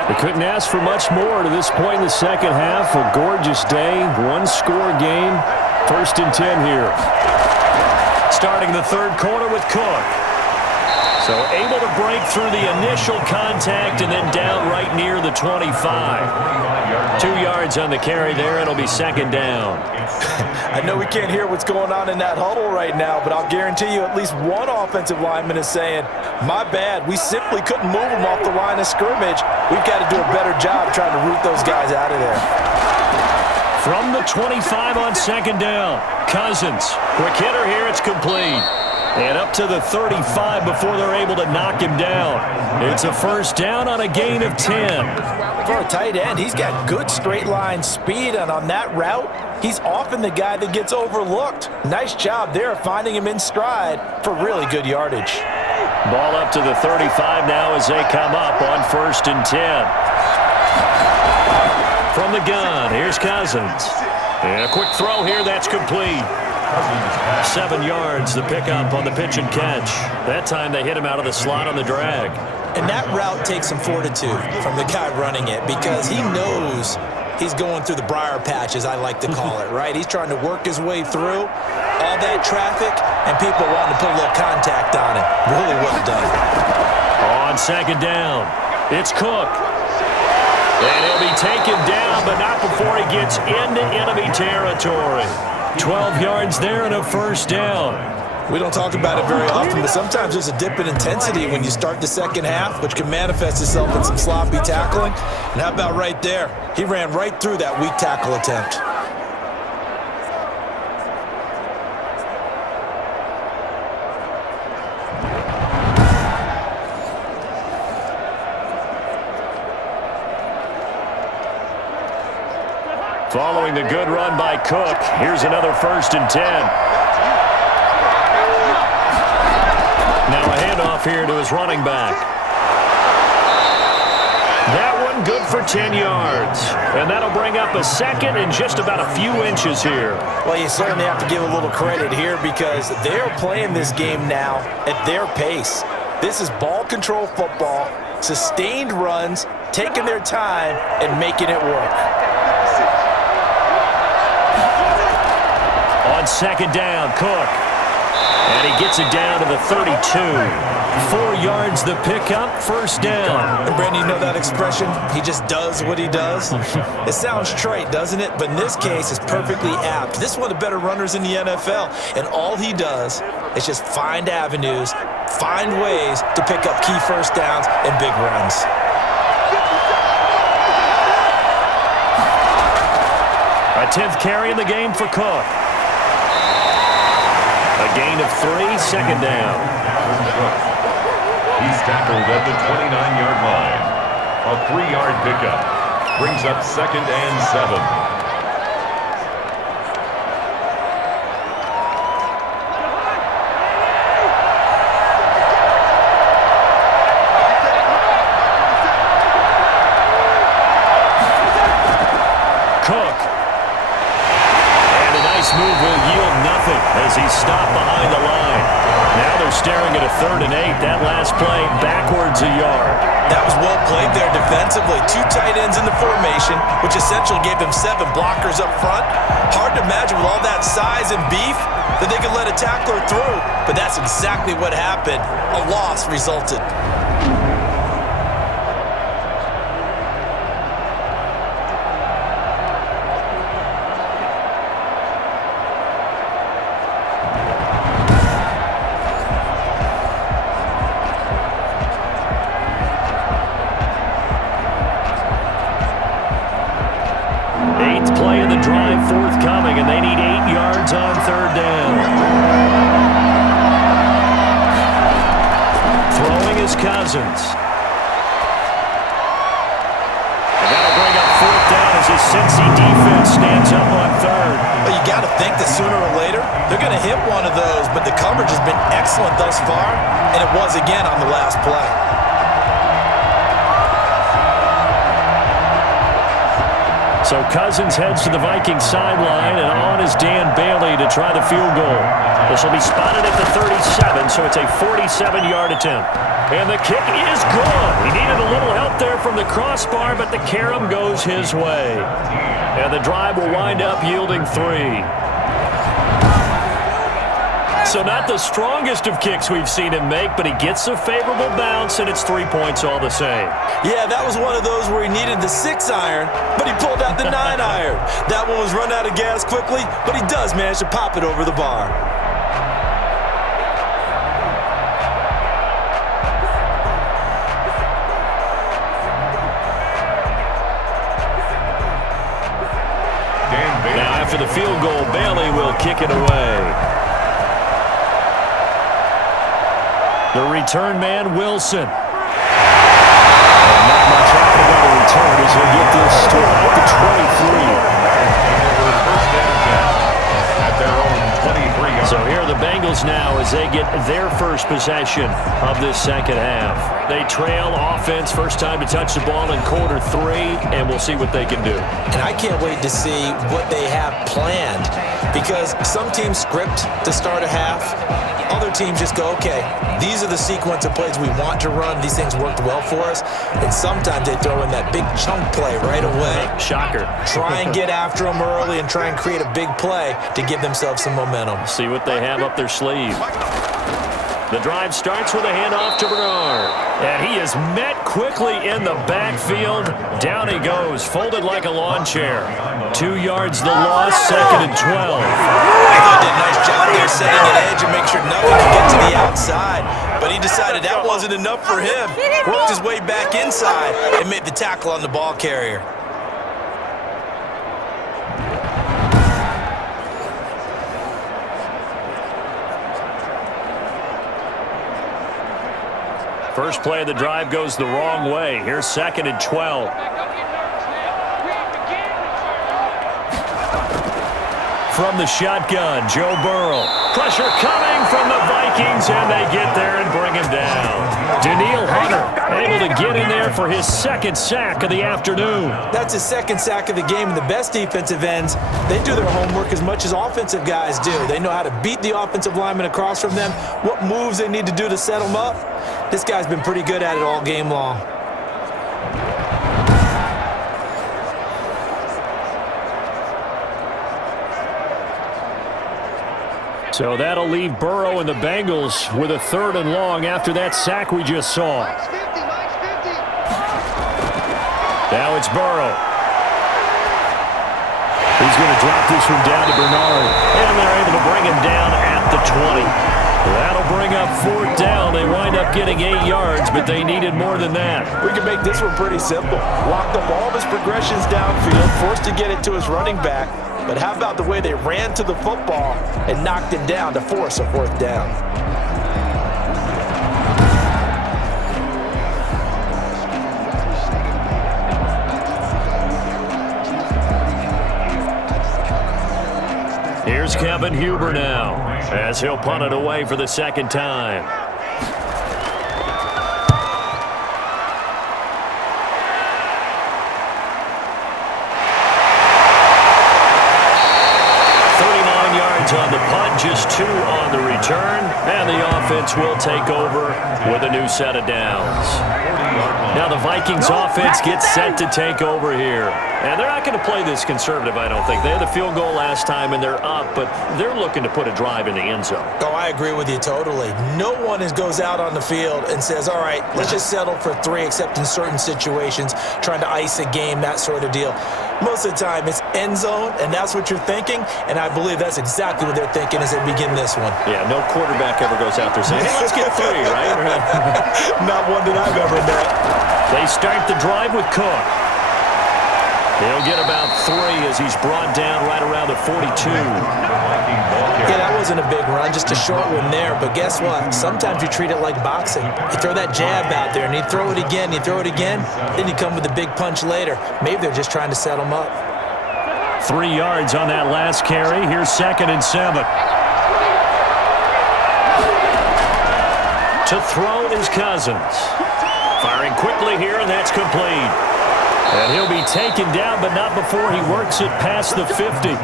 They couldn't ask for much more to this point in the second half. A gorgeous day, one-score game. First and 10 here. Starting the third quarter with Cook. So able to break through the initial contact and then down right near the 25. 2 yards on the carry there. It'll be second down. I know we can't hear what's going on in that huddle right now, but I'll guarantee you at least one offensive lineman is saying, my bad, we simply couldn't move them off the line of scrimmage. We've got to do a better job trying to root those guys out of there. From the 25 on second down, Cousins. Quick hitter here, it's complete. And up to the 35 before they're able to knock him down. It's a first down on a gain of 10. For a tight end, he's got good straight line speed, and on that route, he's often the guy that gets overlooked. Nice job there finding him in stride for really good yardage. Ball up to the 35 now as they come up on first and 10. From the gun, here's Cousins. And a quick throw here, that's complete. 7 yards, the pickup on the pitch and catch. That time they hit him out of the slot on the drag. And that route takes some fortitude from the guy running it because he knows he's going through the briar patch, as I like to call it, right? He's trying to work his way through all that traffic and people wanting to put a little contact on it. Really well done. On second down, it's Cook. And he'll be taken down, but not before he gets into enemy territory. 12 yards there and a first down. We don't talk about it very often, but sometimes there's a dip in intensity when you start the second half, which can manifest itself in some sloppy tackling. And how about right there? He ran right through that weak tackle attempt. Following the good run by Cook, here's another first and 10. Now a handoff here to his running back. That one good for 10 yards. And that'll bring up a second and just about a few inches here. Well, you certainly have to give a little credit here because they're playing this game now at their pace. This is ball control football, sustained runs, taking their time and making it work. On second down, Cook. And he gets it down to the 32. 4 yards the pickup, first down. And Brandon, you know that expression? He just does what he does. It sounds trite, doesn't it? But in this case, it's perfectly apt. This is one of the better runners in the NFL. And all he does is just find avenues, find ways to pick up key first downs and big runs. A 10th carry in the game for Cook. A gain of 3, second down. He's tackled at the 29-yard line. A 3-yard pickup brings up second and 7. Move will yield nothing as he's stopped behind the line. Now they're staring at a 3rd and 8. That last play backwards a yard. That was well played there defensively. 2 tight ends in the formation, which essentially gave them 7 blockers up front. Hard to imagine with all that size and beef that they could let a tackler through, but that's exactly what happened. A loss resulted. Eighth play of the drive forthcoming, and they need 8 yards on third down. Throwing is Cousins. And that'll bring up fourth down as his Cincy defense stands up on third. Well, you got to think that sooner or later they're going to hit one of those, but the coverage has been excellent thus far, and it was again on the last play. So Cousins heads to the Vikings sideline, and on is Dan Bailey to try the field goal. This will be spotted at the 37, so it's a 47-yard attempt. And the kick is good. He needed a little help there from the crossbar, but the carom goes his way. And the drive will wind up yielding 3. So not the strongest of kicks we've seen him make, but he gets a favorable bounce, and it's 3 points all the same. Yeah, that was one of those where he needed the 6-iron, but he pulled out the 9-iron. That one was run out of gas quickly, but he does manage to pop it over the bar. Now after the field goal, Bailey will kick it away. The return man, Wilson. And not much happening on the return as he'll get this to about the 23. At their own 23. So here are the Bengals now as they get their first possession of this second half. They trail offense, first time to touch the ball in quarter 3, and we'll see what they can do. And I can't wait to see what they have planned, because some teams script to start a half. Other teams just go, okay, these are the sequence of plays we want to run. These things worked well for us. And sometimes they throw in that big chunk play right away. Shocker. Try and get after them early and try and create a big play to give themselves some momentum. See what they have up their sleeve. The drive starts with a handoff to Bernard. And he is met quickly in the backfield. Down he goes, folded like a lawn chair. 2 yards the loss, second and 12. I thought he did a nice job there setting an edge and make sure nothing could get to the outside. But he decided that wasn't enough for him. Worked his way back inside and made the tackle on the ball carrier. First play of the drive goes the wrong way. Here's second and 12. From the shotgun, Joe Burrow. Pressure coming from the Vikings, and they get there and bring him down. Danielle Hunter able to get in there for his second sack of the afternoon. That's his second sack of the game, and the best defensive ends, they do their homework as much as offensive guys do. They know how to beat the offensive lineman across from them, what moves they need to do to set them up. This guy's been pretty good at it all game long. So that'll leave Burrow and the Bengals with a third and long after that sack we just saw. Now it's Burrow. He's going to drop this one down to Bernard. And they're able to bring him down at the 20. That'll bring up fourth down. They wind up getting 8 yards, but they needed more than that. We can make this one pretty simple. Locked up all of his progressions downfield, forced to get it to his running back. But how about the way they ran to the football and knocked him down to force a fourth down? Here's Kevin Huber now, as he'll punt it away for the second time. On the punt, just 2 on the return, and the offense will take over with a new set of downs. Now the Vikings offense gets set to take over here. And they're not going to play this conservative, I don't think. They had the field goal last time, and they're up, but they're looking to put a drive in the end zone. Oh, I agree with you totally. No one goes out on the field and says, all right, let's just settle for 3, except in certain situations, trying to ice a game, that sort of deal. Most of the time, it's end zone, and that's what you're thinking, and I believe that's exactly what they're thinking as they begin this one. Yeah, no quarterback ever goes out there saying, hey, let's get 3, right? Not one that I've ever met. They start the drive with Cook. He'll get about 3 as he's brought down right around the 42. Yeah, that wasn't a big run, just a short one there. But guess what? Sometimes you treat it like boxing. You throw that jab out there, and you throw it again, then you come with a big punch later. Maybe they're just trying to set him up. 3 yards on that last carry. Here's 2nd and 7. To throw is Cousins. Firing quickly here, and that's complete. And he'll be taken down, but not before he works it past the 50.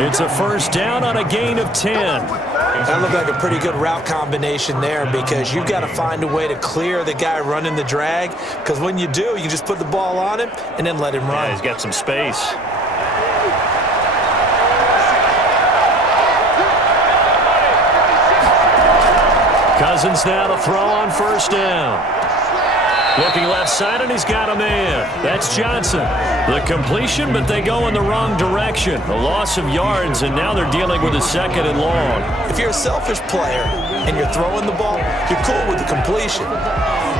It's a first down on a gain of 10. That looked like a pretty good route combination there, because you've got to find a way to clear the guy running the drag, because when you do, you just put the ball on him and then let him run. Yeah, he's got some space. Cousins now to throw on first down. Looking left side, and he's got a man. That's Johnson. The completion, but they go in the wrong direction. A loss of yards, and now they're dealing with a 2nd and long. If you're a selfish player and you're throwing the ball, you're cool with the completion.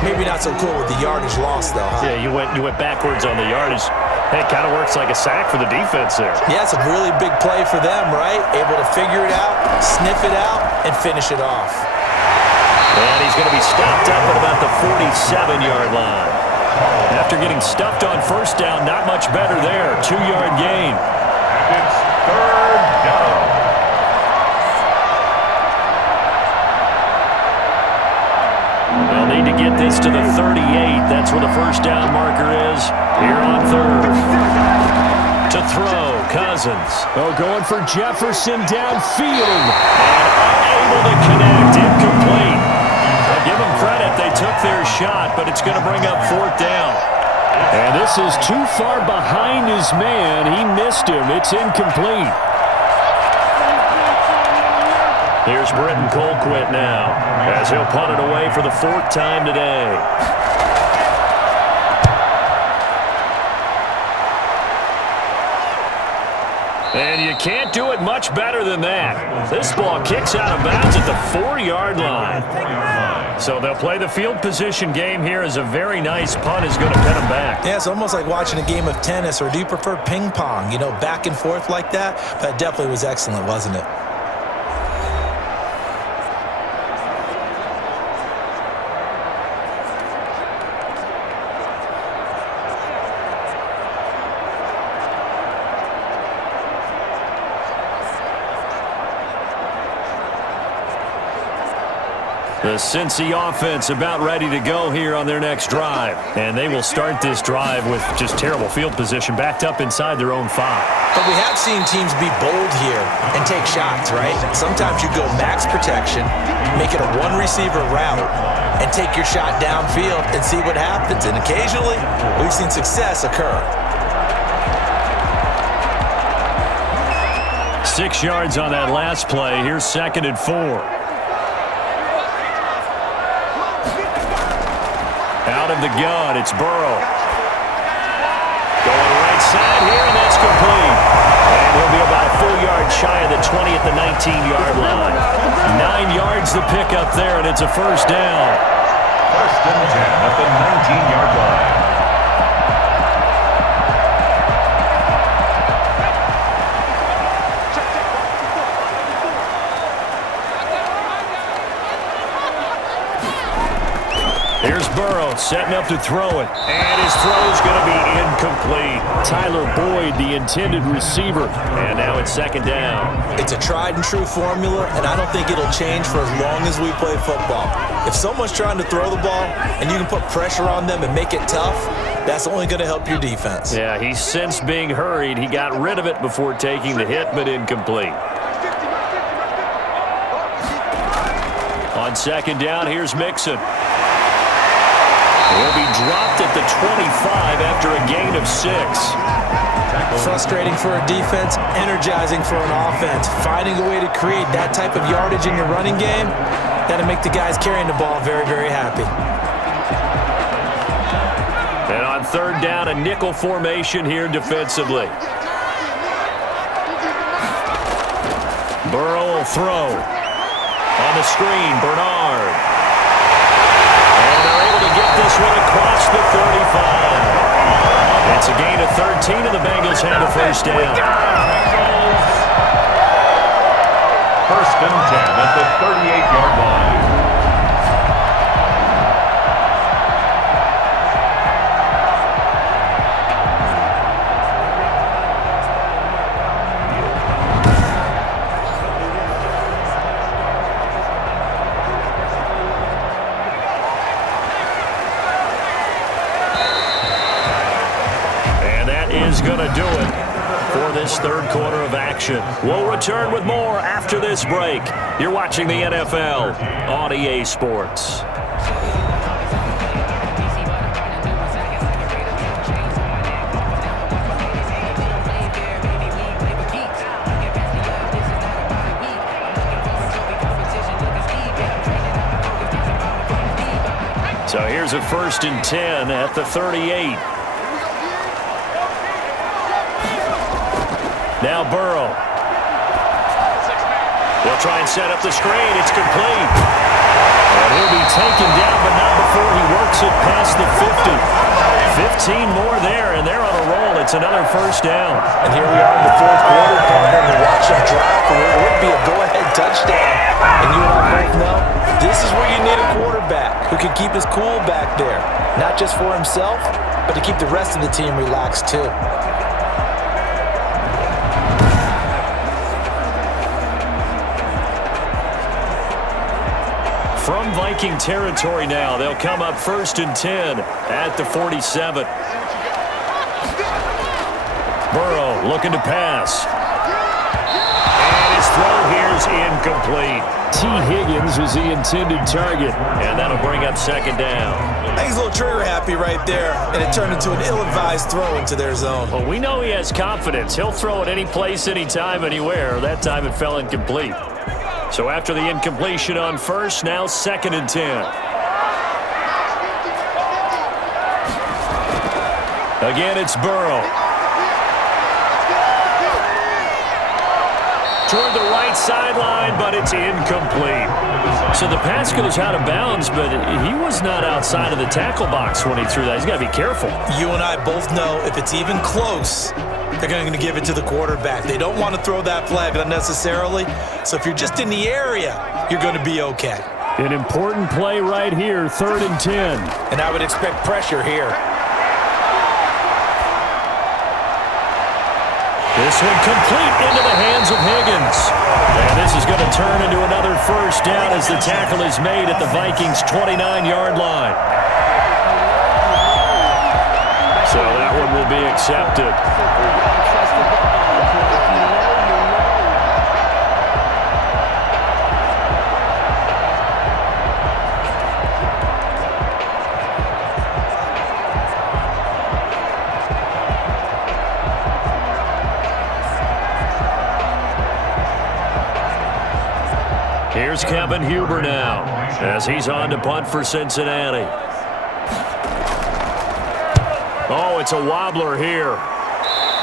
Maybe not so cool with the yardage loss, though, huh? Yeah, you went backwards on the yardage. Hey, it kind of works like a sack for the defense there. Yeah, it's a really big play for them, right? Able to figure it out, sniff it out, and finish it off. And he's going to be stopped up at about the 47-yard line. After getting stuffed on first down, not much better there. 2-yard gain. It's 3rd down. They'll need to get this to the 38. That's where the first down marker is here on 3rd. To throw, Cousins. Oh, going for Jefferson downfield. And unable to connect. Incomplete. I'll give them credit. They took their shot, but it's going to bring up 4th down. And this is too far behind his man. He missed him. It's incomplete. Here's Britton Colquitt now, as he'll punt it away for the 4th time today. And you can't do it much better than that. This ball kicks out of bounds at the 4-yard line. So they'll play the field position game here, as a very nice punt is going to pin them back. Yeah, it's almost like watching a game of tennis, or do you prefer ping pong? You know, back and forth like that? That definitely was excellent, wasn't it? The Cincy offense about ready to go here on their next drive. And they will start this drive with just terrible field position, backed up inside their own 5. But we have seen teams be bold here and take shots, right? Sometimes you go max protection, make it a one-receiver route, and take your shot downfield and see what happens. And occasionally, we've seen success occur. 6 yards on that last play. Here's 2nd and 4. Out of the gun, it's Burrow. Going right side here, and that's complete. And he'll be about a full yard shy of the 20 at the 19-yard line. 9 yards to pick up there, and it's a first down. 1st and 10 at the 19-yard line. Here's Burrow setting up to throw it. And his throw's going to be incomplete. Tyler Boyd, the intended receiver. And now it's 2nd down. It's a tried and true formula, and I don't think it'll change for as long as we play football. If someone's trying to throw the ball and you can put pressure on them and make it tough, that's only going to help your defense. Yeah, he sensed being hurried. He got rid of it before taking the hit, but incomplete. On 2nd down, here's Mixon. He'll be dropped at the 25 after a gain of 6. Frustrating for a defense, energizing for an offense. Finding a way to create that type of yardage in your running game, that'll make the guys carrying the ball very, very happy. And on 3rd down, a nickel formation here defensively. Burrow will throw. On the screen, Bernard. And they're able to get this one across the 35. It's It's a gain of 13, and the Bengals have a first down. First and 10 at the 38-yard line. Is going to do it for this third quarter of action. We'll return with more after this break. You're watching the NFL on EA Sports. So here's a first and 10 at the 38. Now Burrow. They'll try and set up the screen. It's complete. And he'll be taken down, but not before he works it past the 50. 15 more there, and they're on a roll. It's another first down. And here we are in the fourth quarter, partner, and watch them drive for what would be a go-ahead touchdown. And you and I both know this is where you need a quarterback who can keep his cool back there, not just for himself, but to keep the rest of the team relaxed too. From Viking territory now, they'll come up first and 10 at the 47. Burrow looking to pass. And his throw here is incomplete. T. Higgins was the intended target, and that'll bring up second down. I think he's a little trigger happy right there, and it turned into an ill-advised throw into their zone. Well, we know he has confidence. He'll throw it any place, anytime, anywhere. That time it fell incomplete. So after the incompletion on first, now second and 10. Again, it's Burrow. Toward the right sideline, but it's incomplete. So the pass goes out of bounds, but he was not outside of the tackle box when he threw that. He's got to be careful. You and I both know if it's even close, they're going to give it to the quarterback. They don't want to throw that flag unnecessarily. So if you're just in the area, you're going to be okay. An important play right here, third and 10. And I would expect pressure here. This one complete into the hands of Higgins. And this is going to turn into another first down as the tackle is made at the Vikings' 29-yard line. So that one will be accepted. Here's Kevin Huber now as he's on to punt for Cincinnati. Oh, it's a wobbler here.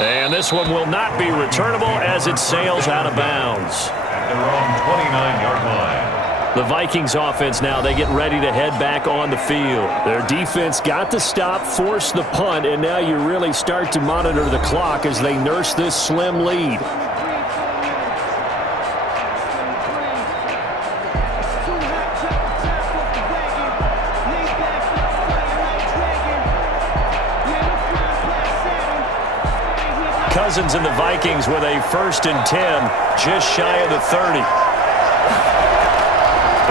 And this one will not be returnable as it sails out of bounds. At their own 29-yard line. The Vikings offense now, they get ready to head back on the field. Their defense got to stop, force the punt, and now you really start to monitor the clock as they nurse this slim lead. Cousins and the Vikings with a first and 10, just shy of the 30.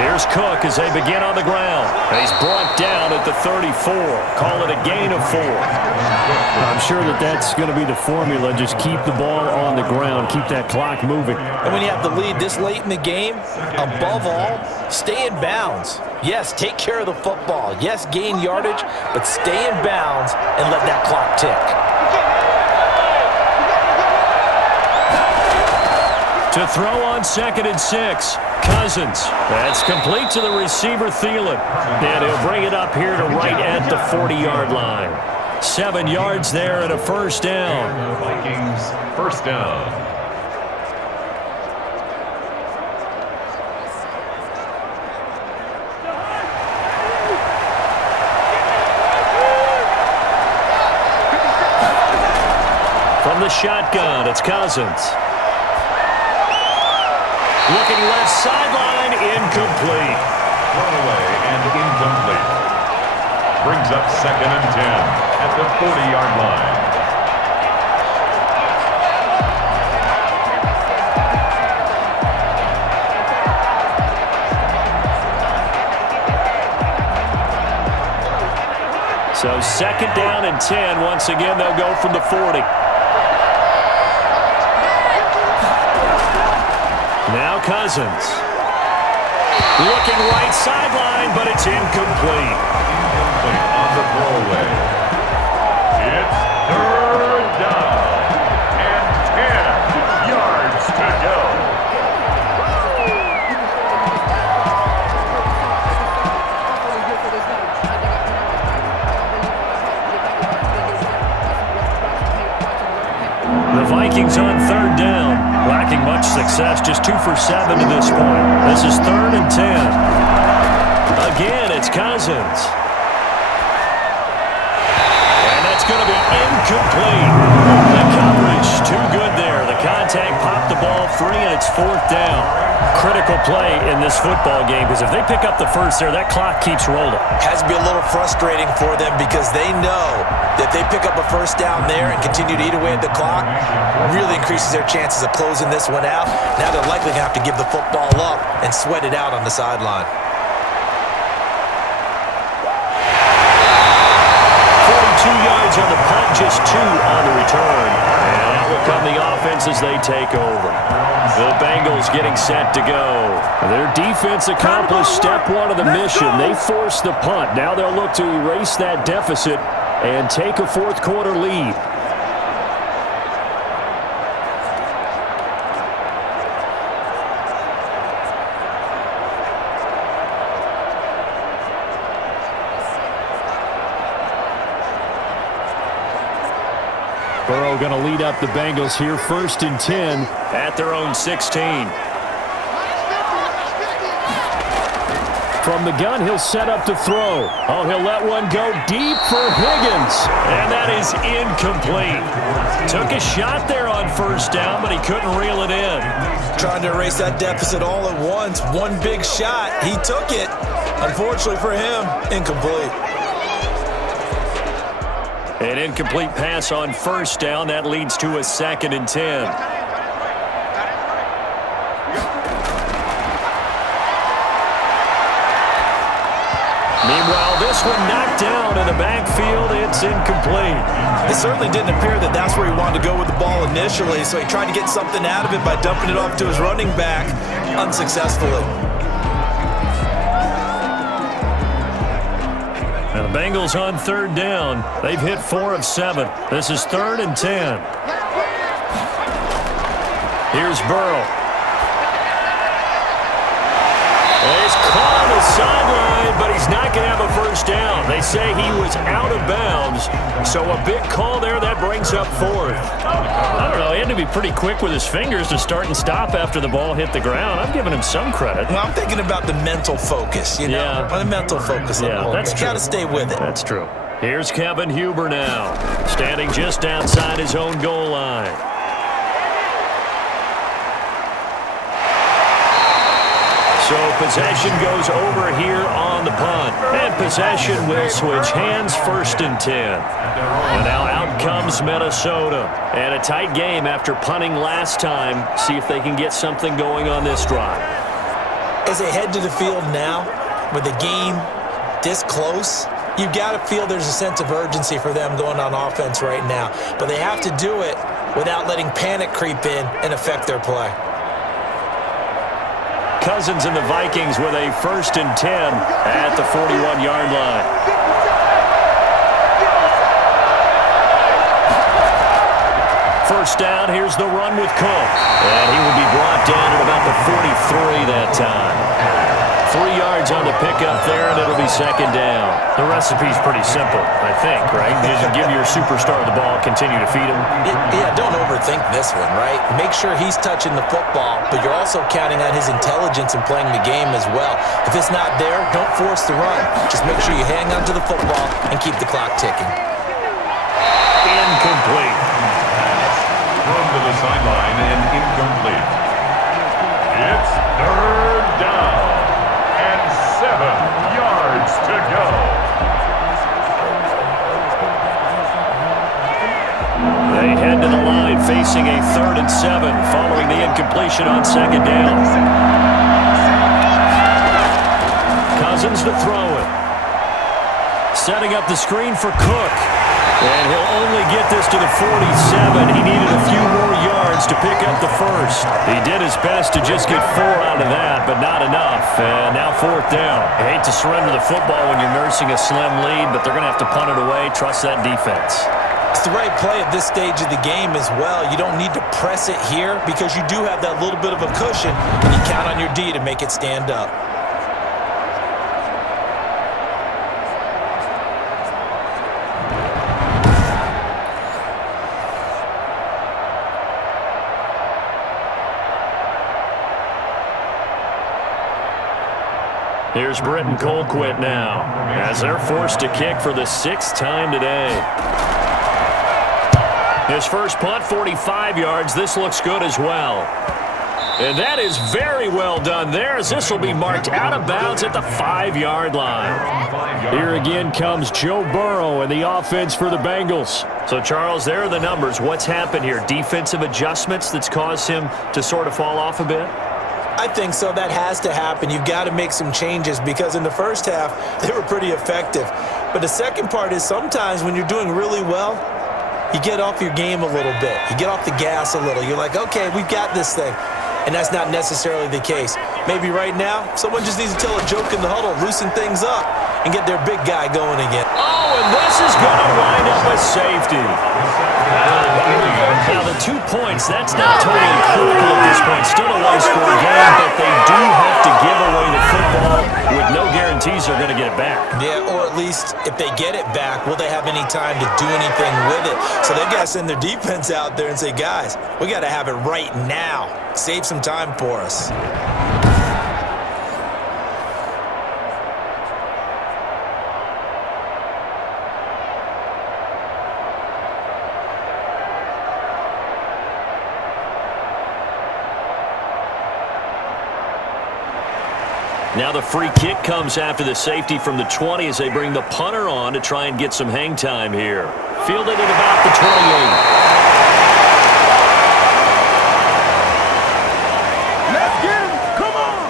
Here's Cook as they begin on the ground. He's brought down at the 34. Call it a gain of 4. I'm sure that's going to be the formula. Just keep the ball on the ground. Keep that clock moving. And when you have the lead this late in the game, above all, stay in bounds. Yes, take care of the football. Yes, gain yardage, but stay in bounds and let that clock tick. To throw on second and 6, Cousins. That's complete to the receiver, Thielen. And he'll bring it up here to right at the 40-yard line. 7 yards there and a first down. Vikings first down. shotgun. It's Cousins. Looking left sideline, incomplete. Thrown away and incomplete. Brings up 2nd and 10 at the 40-yard line. So 2nd down and 10. Once again, they'll go from the 40. Now Cousins. Looking right sideline, but it's incomplete. Incomplete on the throwaway. It's 3rd down and 10 yards to go. The Vikings on 3rd down. Lacking much success, just 2 for 7 to this point. This is 3rd and 10. Again, it's Cousins. And that's going to be incomplete. The coverage, too good there. The contact popped the ball free, and it's 4th down. Critical play in this football game, because if they pick up the first there, that clock keeps rolling. Has to be a little frustrating for them because they know that they pick up a first down there and continue to eat away at the clock, really increases their chances of closing this one out. Now they're likely going to have to give the football up and sweat it out on the sideline. 42 yards on the punt, just 2 on the return. And that will come the offense as they take over. The Bengals getting set to go. Their defense accomplished step 1 of the mission. They forced the punt. Now they'll look to erase that deficit and take a 4th quarter lead. Burrow going to lead up the Bengals here, 1st and 10 at their own 16. From the gun, he'll set up to throw. Oh, he'll let one go deep for Higgins. And that is incomplete. Took a shot there on 1st down, but he couldn't reel it in. Trying to erase that deficit all at once. One big shot. He took it. Unfortunately for him, incomplete. An incomplete pass on 1st down. That leads to a 2nd and 10. Meanwhile, this one knocked down in the backfield. It's incomplete. It certainly didn't appear that that's where he wanted to go with the ball initially, so he tried to get something out of it by dumping it off to his running back unsuccessfully. Now the Bengals on 3rd down. They've hit 4 of 7. This is 3rd and 10. Here's Burrow. He's caught on the sideline, but he's not going to have a 1st down. They say he was out of bounds, so a big call there that brings up 4th. I don't know. He had to be pretty quick with his fingers to start and stop after the ball hit the ground. I'm giving him some credit. Well, I'm thinking about the mental focus, you know? The mental focus. That's true. Got to stay with it. That's true. Here's Kevin Huber now, standing just outside his own goal line. So possession goes over here on the punt. And possession will switch hands, 1st and 10. And now out comes Minnesota. And a tight game after punting last time. See if they can get something going on this drive. As they head to the field now, with the game this close, you've got to feel there's a sense of urgency for them going on offense right now. But they have to do it without letting panic creep in and affect their play. Cousins and the Vikings with a 1st and 10 at the 41-yard line. First down, here's the run with Cook. And he will be brought down at about the 43 that time. 3 yards on the pickup there, and it'll be 2nd down. The recipe's pretty simple, I think, right? You just give your superstar the ball, continue to feed him. Yeah, don't overthink this one, right? Make sure he's touching the football, but you're also counting on his intelligence in playing the game as well. If it's not there, don't force the run. Just make sure you hang on to the football and keep the clock ticking. Incomplete. the sideline and incomplete. It's third down and 7 yards to go. They head to the line facing a 3rd and 7 following the incompletion on 2nd down. Cousins to throw it. Setting up the screen for Cook. And he'll only get this to the 47. He needed a few more yards to pick up the first. He did his best to just get 4 out of that, but not enough. And now 4th down. I hate to surrender the football when you're nursing a slim lead, but they're going to have to punt it away. Trust that defense. It's the right play at this stage of the game as well. You don't need to press it here because you do have that little bit of a cushion, and you count on your D to make it stand up. Here's Britton Colquitt now, as they're forced to kick for the 6th time today. His first punt, 45 yards. This looks good as well. And that is very well done there, as this will be marked out of bounds at the 5-yard line. Here again comes Joe Burrow and the offense for the Bengals. So, Charles, there are the numbers. What's happened here? Defensive adjustments that's caused him to sort of fall off a bit? I think so. That has to happen. You've got to make some changes because in the first half, they were pretty effective. But the second part is sometimes when you're doing really well, you get off your game a little bit. You get off the gas a little. You're like, okay, we've got this thing. And that's not necessarily the case. Maybe right now, someone just needs to tell a joke in the huddle, loosen things up, and get their big guy going again. Oh, and this is going to wind up a safety. Now, the 2 points, that's not totally critical at this point. Still a low-scoring game, but they do have to give away the football with no guarantees they're going to get it back. Yeah, or at least if they get it back, will they have any time to do anything with it? So they've got to send their defense out there and say, guys, we got to have it right now. Save some time for us. Now the free kick comes after the safety from the 20 as they bring the punter on to try and get some hang time here. Fielded at about the 28. Let's get him! Come on!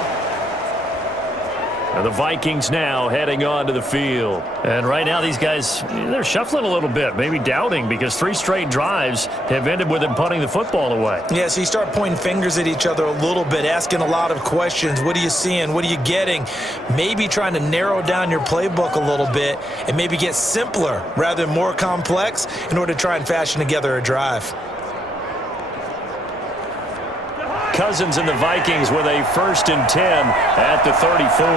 And the Vikings now heading on to the field. And right now these guys, they're shuffling a little bit, maybe doubting, because 3 straight drives have ended with them punting the football away. Yeah, so you start pointing fingers at each other a little bit, asking a lot of questions. What are you seeing? What are you getting? Maybe trying to narrow down your playbook a little bit and maybe get simpler rather than more complex in order to try and fashion together a drive. Cousins and the Vikings with a 1st and 10 at the 34.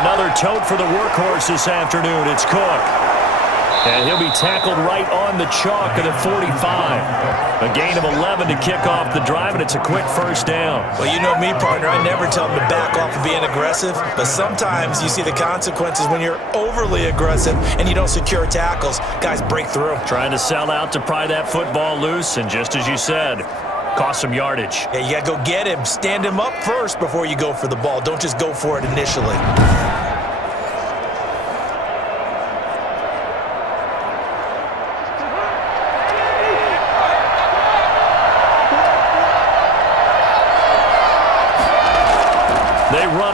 Another tote for the workhorse this afternoon. It's Cook. And he'll be tackled right on the chalk of the 45. A gain of 11 to kick off the drive, and it's a quick 1st down. Well, you know me, partner. I never tell them to back off of being aggressive, but sometimes you see the consequences when you're overly aggressive and you don't secure tackles. Guys break through. Trying to sell out to pry that football loose, and just as you said, cost some yardage. Yeah, you got to go get him. Stand him up first before you go for the ball. Don't just go for it initially.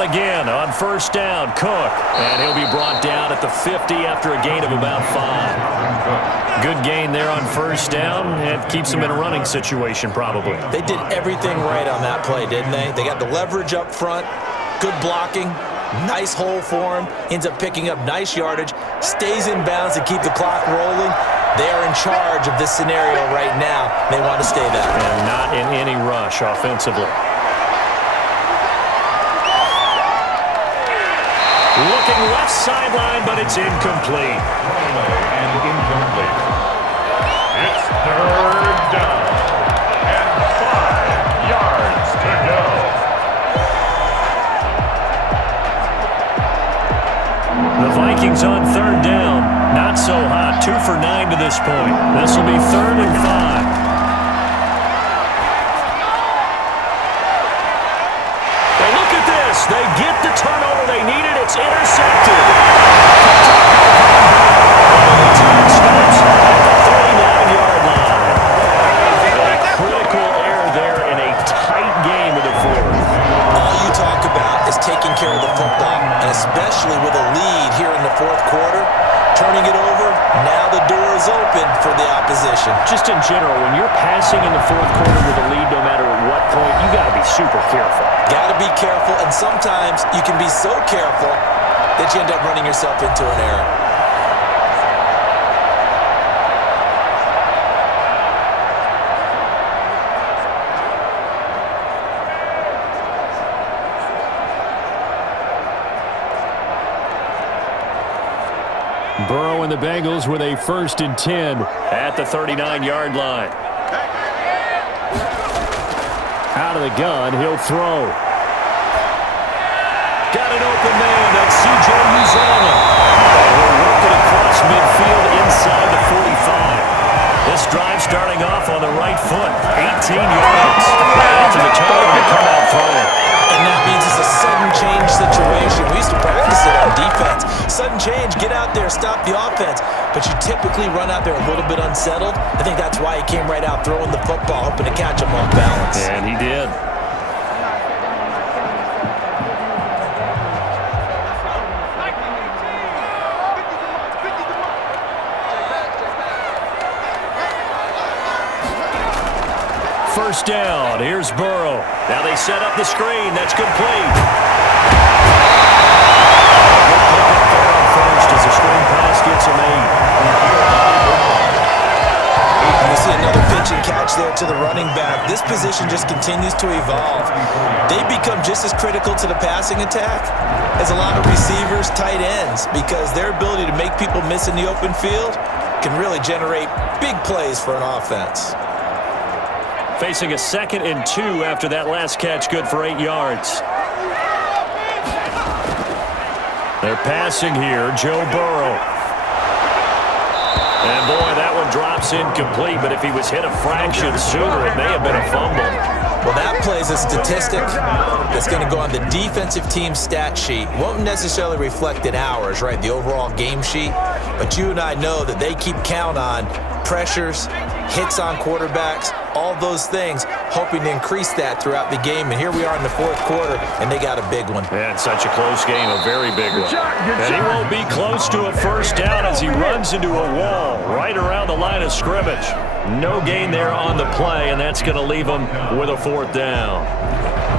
Again on 1st down, Cook, and he'll be brought down at the 50 after a gain of about 5. Good gain there on 1st down, and keeps him in a running situation probably. They did everything right on that play, didn't they? They got the leverage up front, good blocking, nice hole for him, ends up picking up nice yardage, stays in bounds to keep the clock rolling. They are in charge of this scenario right now. They want to stay that way. And not in any rush offensively. Looking left sideline, but it's incomplete. And incomplete. It's 3rd down and 5 yards to go. The Vikings on 3rd down. Not so hot. 2 for 9 9 to this point. This will be 3rd and 5. And look at this. They get the turnover they needed. It's intercepted. Stops at the 39-yard line. A critical error there in a tight game of the fourth. All you talk about is taking care of the football, and especially with a lead here in the fourth quarter, turning it over, now the door is open for the opposition. Just in general, when you're passing in the fourth quarter with a lead, no matter at what point, you got to be super careful. Got to be careful, and sometimes you can be so careful that you end up running yourself into an error. Burrow and the Bengals with a 1st and 10 at the 39-yard line. Out of the gun, he'll throw. Got an open man. That's C.J. Uzomah. He'll work it across midfield inside the 45. This drive starting off on the right foot. 18 yards. After the turnover to come out throwing. And that means it's a sudden change situation. We used to practice it on defense. Sudden change, get out there, stop the offense. But you typically run out there a little bit unsettled. I think that's why he came right out throwing the football, hoping to catch him off balance. And he did. First down. Here's Burrow. Now they set up the screen. That's complete. First as the screen pass gets him 8. You see another pitch and catch there to the running back. This position just continues to evolve. They become just as critical to the passing attack as a lot of receivers, tight ends, because their ability to make people miss in the open field can really generate big plays for an offense. Facing a 2nd and 2 after that last catch, good for 8 yards. They're passing here, Joe Burrow. And boy, that one drops incomplete, but if he was hit a fraction sooner, it may have been a fumble. Well, that plays a statistic that's going to go on the defensive team stat sheet. Won't necessarily reflect in ours, right, the overall game sheet. But you and I know that they keep count on pressures, hits on quarterbacks, all those things, hoping to increase that throughout the game. And here we are in the fourth quarter, and they got a big one. And such a close game, a very big one. And he won't be close to a first down as he runs into a wall right around the line of scrimmage. No gain there on the play, and that's going to leave him with a 4th down.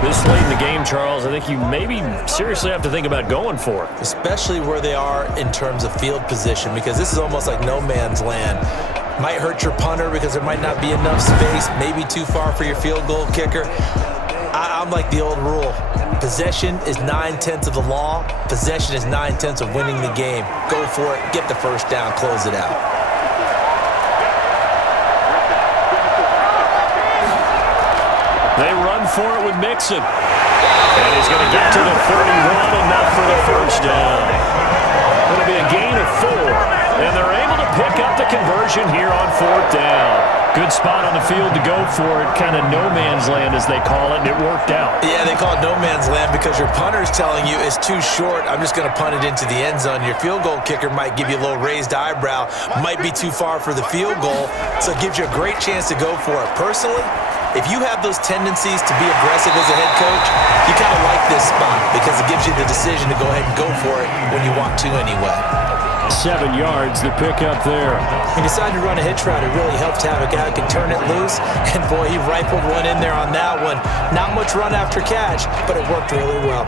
This late in the game, Charles, I think you maybe seriously have to think about going for it. Especially where they are in terms of field position, because this is almost like no man's land. Might hurt your punter because there might not be enough space, maybe too far for your field goal kicker. I'm like the old rule. Possession is 9/10 of the law. Possession is 9/10 of winning the game. Go for it, get the first down, close it out. They run for it with Mixon. And he's going to get to the 31, enough for the first down. Going to be a gain of 4. And they're able to pick up the conversion here on 4th down. Good spot on the field to go for it. Kind of no man's land, as they call it, and it worked out. Yeah, they call it no man's land because your punter's telling you it's too short. I'm just going to punt it into the end zone. Your field goal kicker might give you a little raised eyebrow. Might be too far for the field goal. So it gives you a great chance to go for it. Personally, if you have those tendencies to be aggressive as a head coach, you kind of like this spot because it gives you the decision to go ahead and go for it when you want to anyway. 7 yards, the pickup there. He decided to run a hitch route. It really helped to have a guy who can turn it loose. And, boy, he rifled one in there on that one. Not much run after catch, but it worked really well.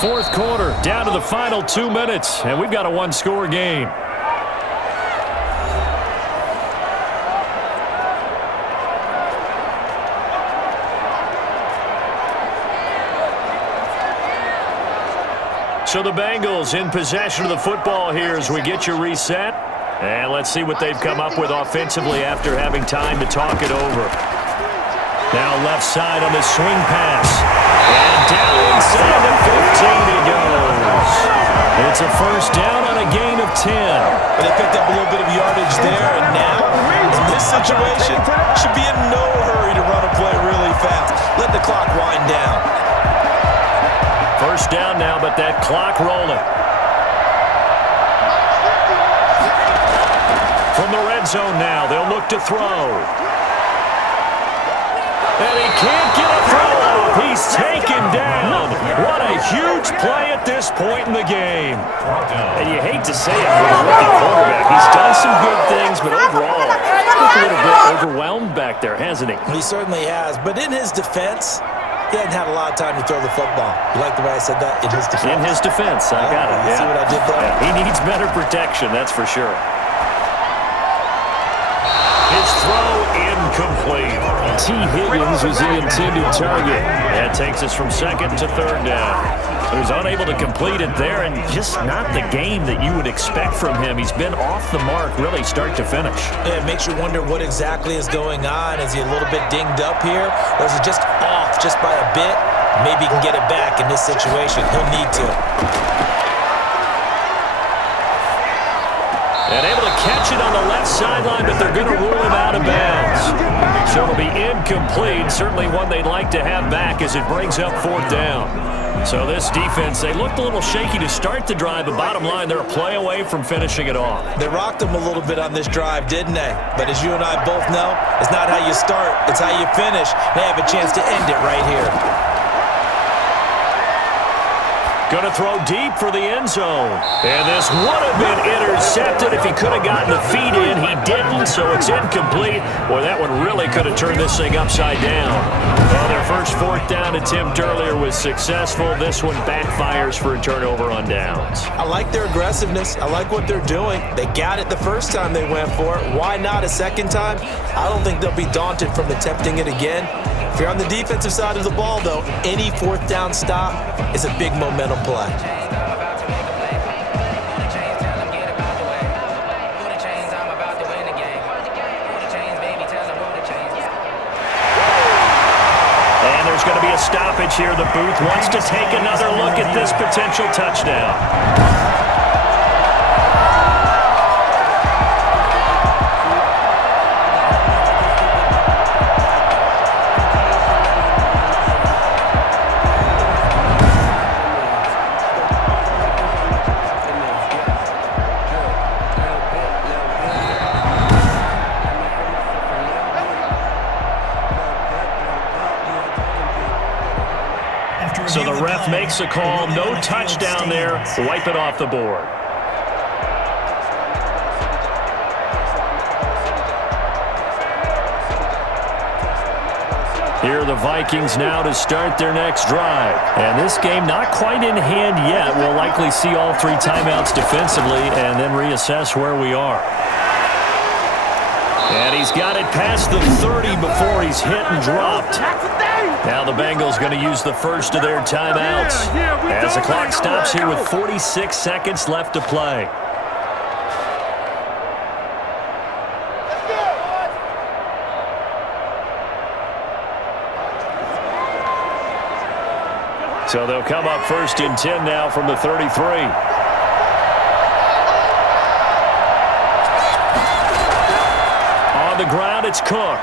4th quarter, down to the final 2 minutes, and we've got a 1-score game. So the Bengals in possession of the football here as we get you reset. And let's see what they've come up with offensively after having time to talk it over. Now left side on the swing pass. And down inside the 15 he goes. It's a first down on a gain of 10. But they picked up a little bit of yardage there, and now, in this situation, should be in no hurry to run a play really fast. Let the clock wind down. First down now, but that clock rolling. From the red zone now, they'll look to throw. And he can't get a throw off. He's taken down. What a huge play at this point in the game. And you hate to say it for a rookie quarterback. He's done some good things, but overall, he's a little bit overwhelmed back there, hasn't he? He certainly has. But in his defense, he hadn't had a lot of time to throw the football. You like the way I said that? In his defense. In his defense. I got it. You see what I did there? Yeah, he needs better protection, that's for sure. His throw incomplete. T. Higgins was the intended target. That takes us from second to third down. So he's unable to complete it there, and just not the game that you would expect from him. He's been off the mark, really, start to finish. Yeah, it makes you wonder what exactly is going on. Is he a little bit dinged up here, or is he just off just by a bit? Maybe he can get it back in this situation. He'll need to. And able to catch it on the left sideline, but they're going to rule him out of bounds. So it'll be incomplete. Certainly one they'd like to have back as it brings up fourth down. So this defense, they looked a little shaky to start the drive, but bottom line, they're a play away from finishing it off. They rocked him a little bit on this drive, didn't they? But as you and I both know, it's not how you start, it's how you finish. They have a chance to end it right here. Going to throw deep for the end zone. And this would have been intercepted if he could have gotten the feet in. He didn't, so it's incomplete. Boy, that one really could have turned this thing upside down. Well, their first fourth down attempt earlier was successful. This one backfires for a turnover on downs. I like their aggressiveness. I like what they're doing. They got it the first time they went for it. Why not a second time? I don't think they'll be daunted from attempting it again. If you're on the defensive side of the ball, though, any fourth down stop is a big momentum play. And there's going to be a stoppage here. The booth wants to take another look at this potential touchdown. So the ref makes a call. No touchdown there. Wipe it off the board. Here are the Vikings now to start their next drive. And this game not quite in hand yet. We'll likely see all three timeouts defensively and then reassess where we are. And he's got it past the 30 before he's hit and dropped. Now the Bengals going to use the first of their timeouts as the clock stops here with 46 seconds left to play. So they'll come up first and 10 now from the 33. On the ground, it's Cook.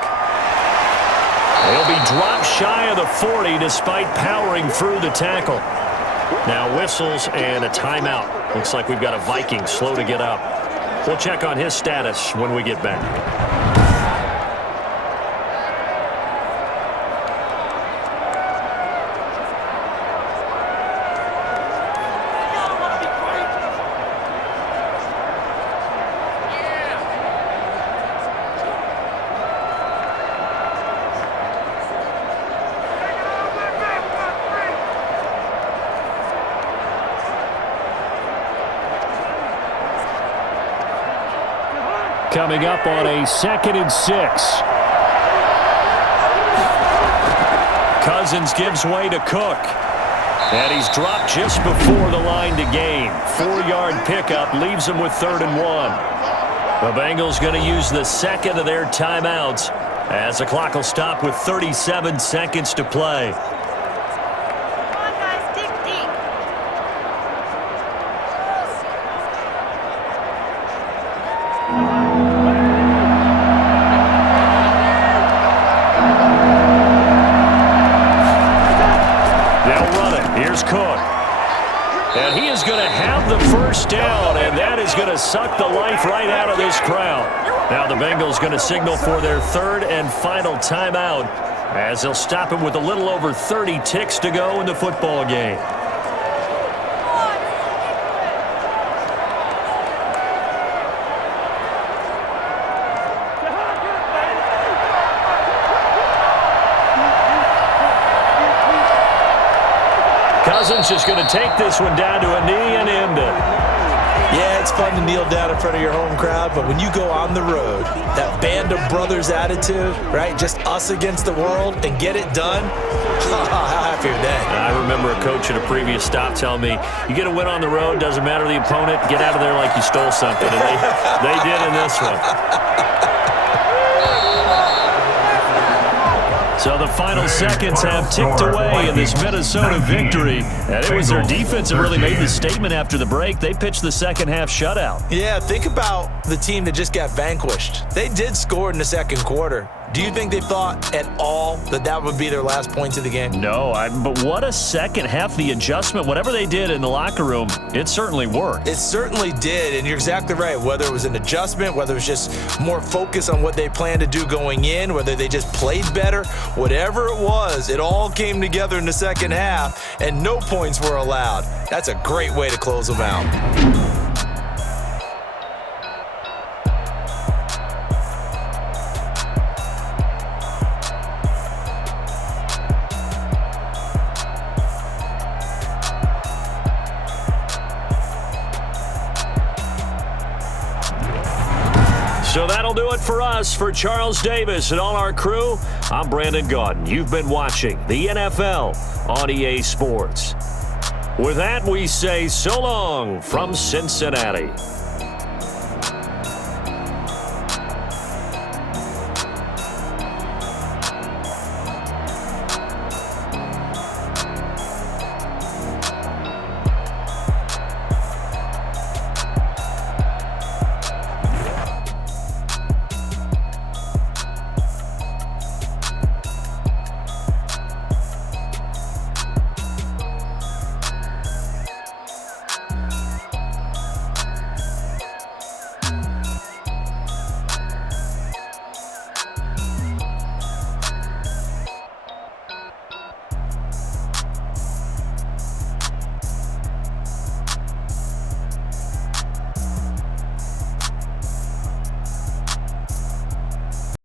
He'll be dropped shy of the 40 despite powering through the tackle. Now whistles and a timeout. Looks like we've got a Viking slow to get up. We'll check on his status when we get back. Coming up on a 2nd and 6. Cousins gives way to Cook. And he's dropped just before the line to gain. 4-yard pickup leaves him with 3rd and 1. The Bengals going to use the second of their timeouts as the clock will stop with 37 seconds to play. Here's Cook. And he is going to have the first down, and that is going to suck the life right out of this crowd. Now the Bengals going to signal for their third and final timeout as they'll stop it with a little over 30 ticks to go in the football game. Cousins just going to take this one down to a knee and end it. Yeah, it's fun to kneel down in front of your home crowd, but when you go on the road, that band of brothers attitude, right? Just us against the world and get it done. How happy are they? I remember a coach at a previous stop telling me, you get a win on the road, doesn't matter the opponent, get out of there like you stole something. And they did in this one. So the final seconds have ticked away in this Minnesota victory. And it was their defense that really made the statement after the break. They pitched the second half shutout. Yeah, think about the team that just got vanquished. They did score in the second quarter. Do you think they thought at all that that would be their last points of the game? No, but what a second half. The adjustment, whatever they did in the locker room, it certainly worked. It certainly did, and you're exactly right. Whether it was an adjustment, whether it was just more focus on what they planned to do going in, whether they just played better, whatever it was, it all came together in the second half, and no points were allowed. That's a great way to close them out. So that'll do it for us. For Charles Davis and all our crew, I'm Brandon Gaudin. You've been watching the NFL on EA Sports. With that, we say so long from Cincinnati.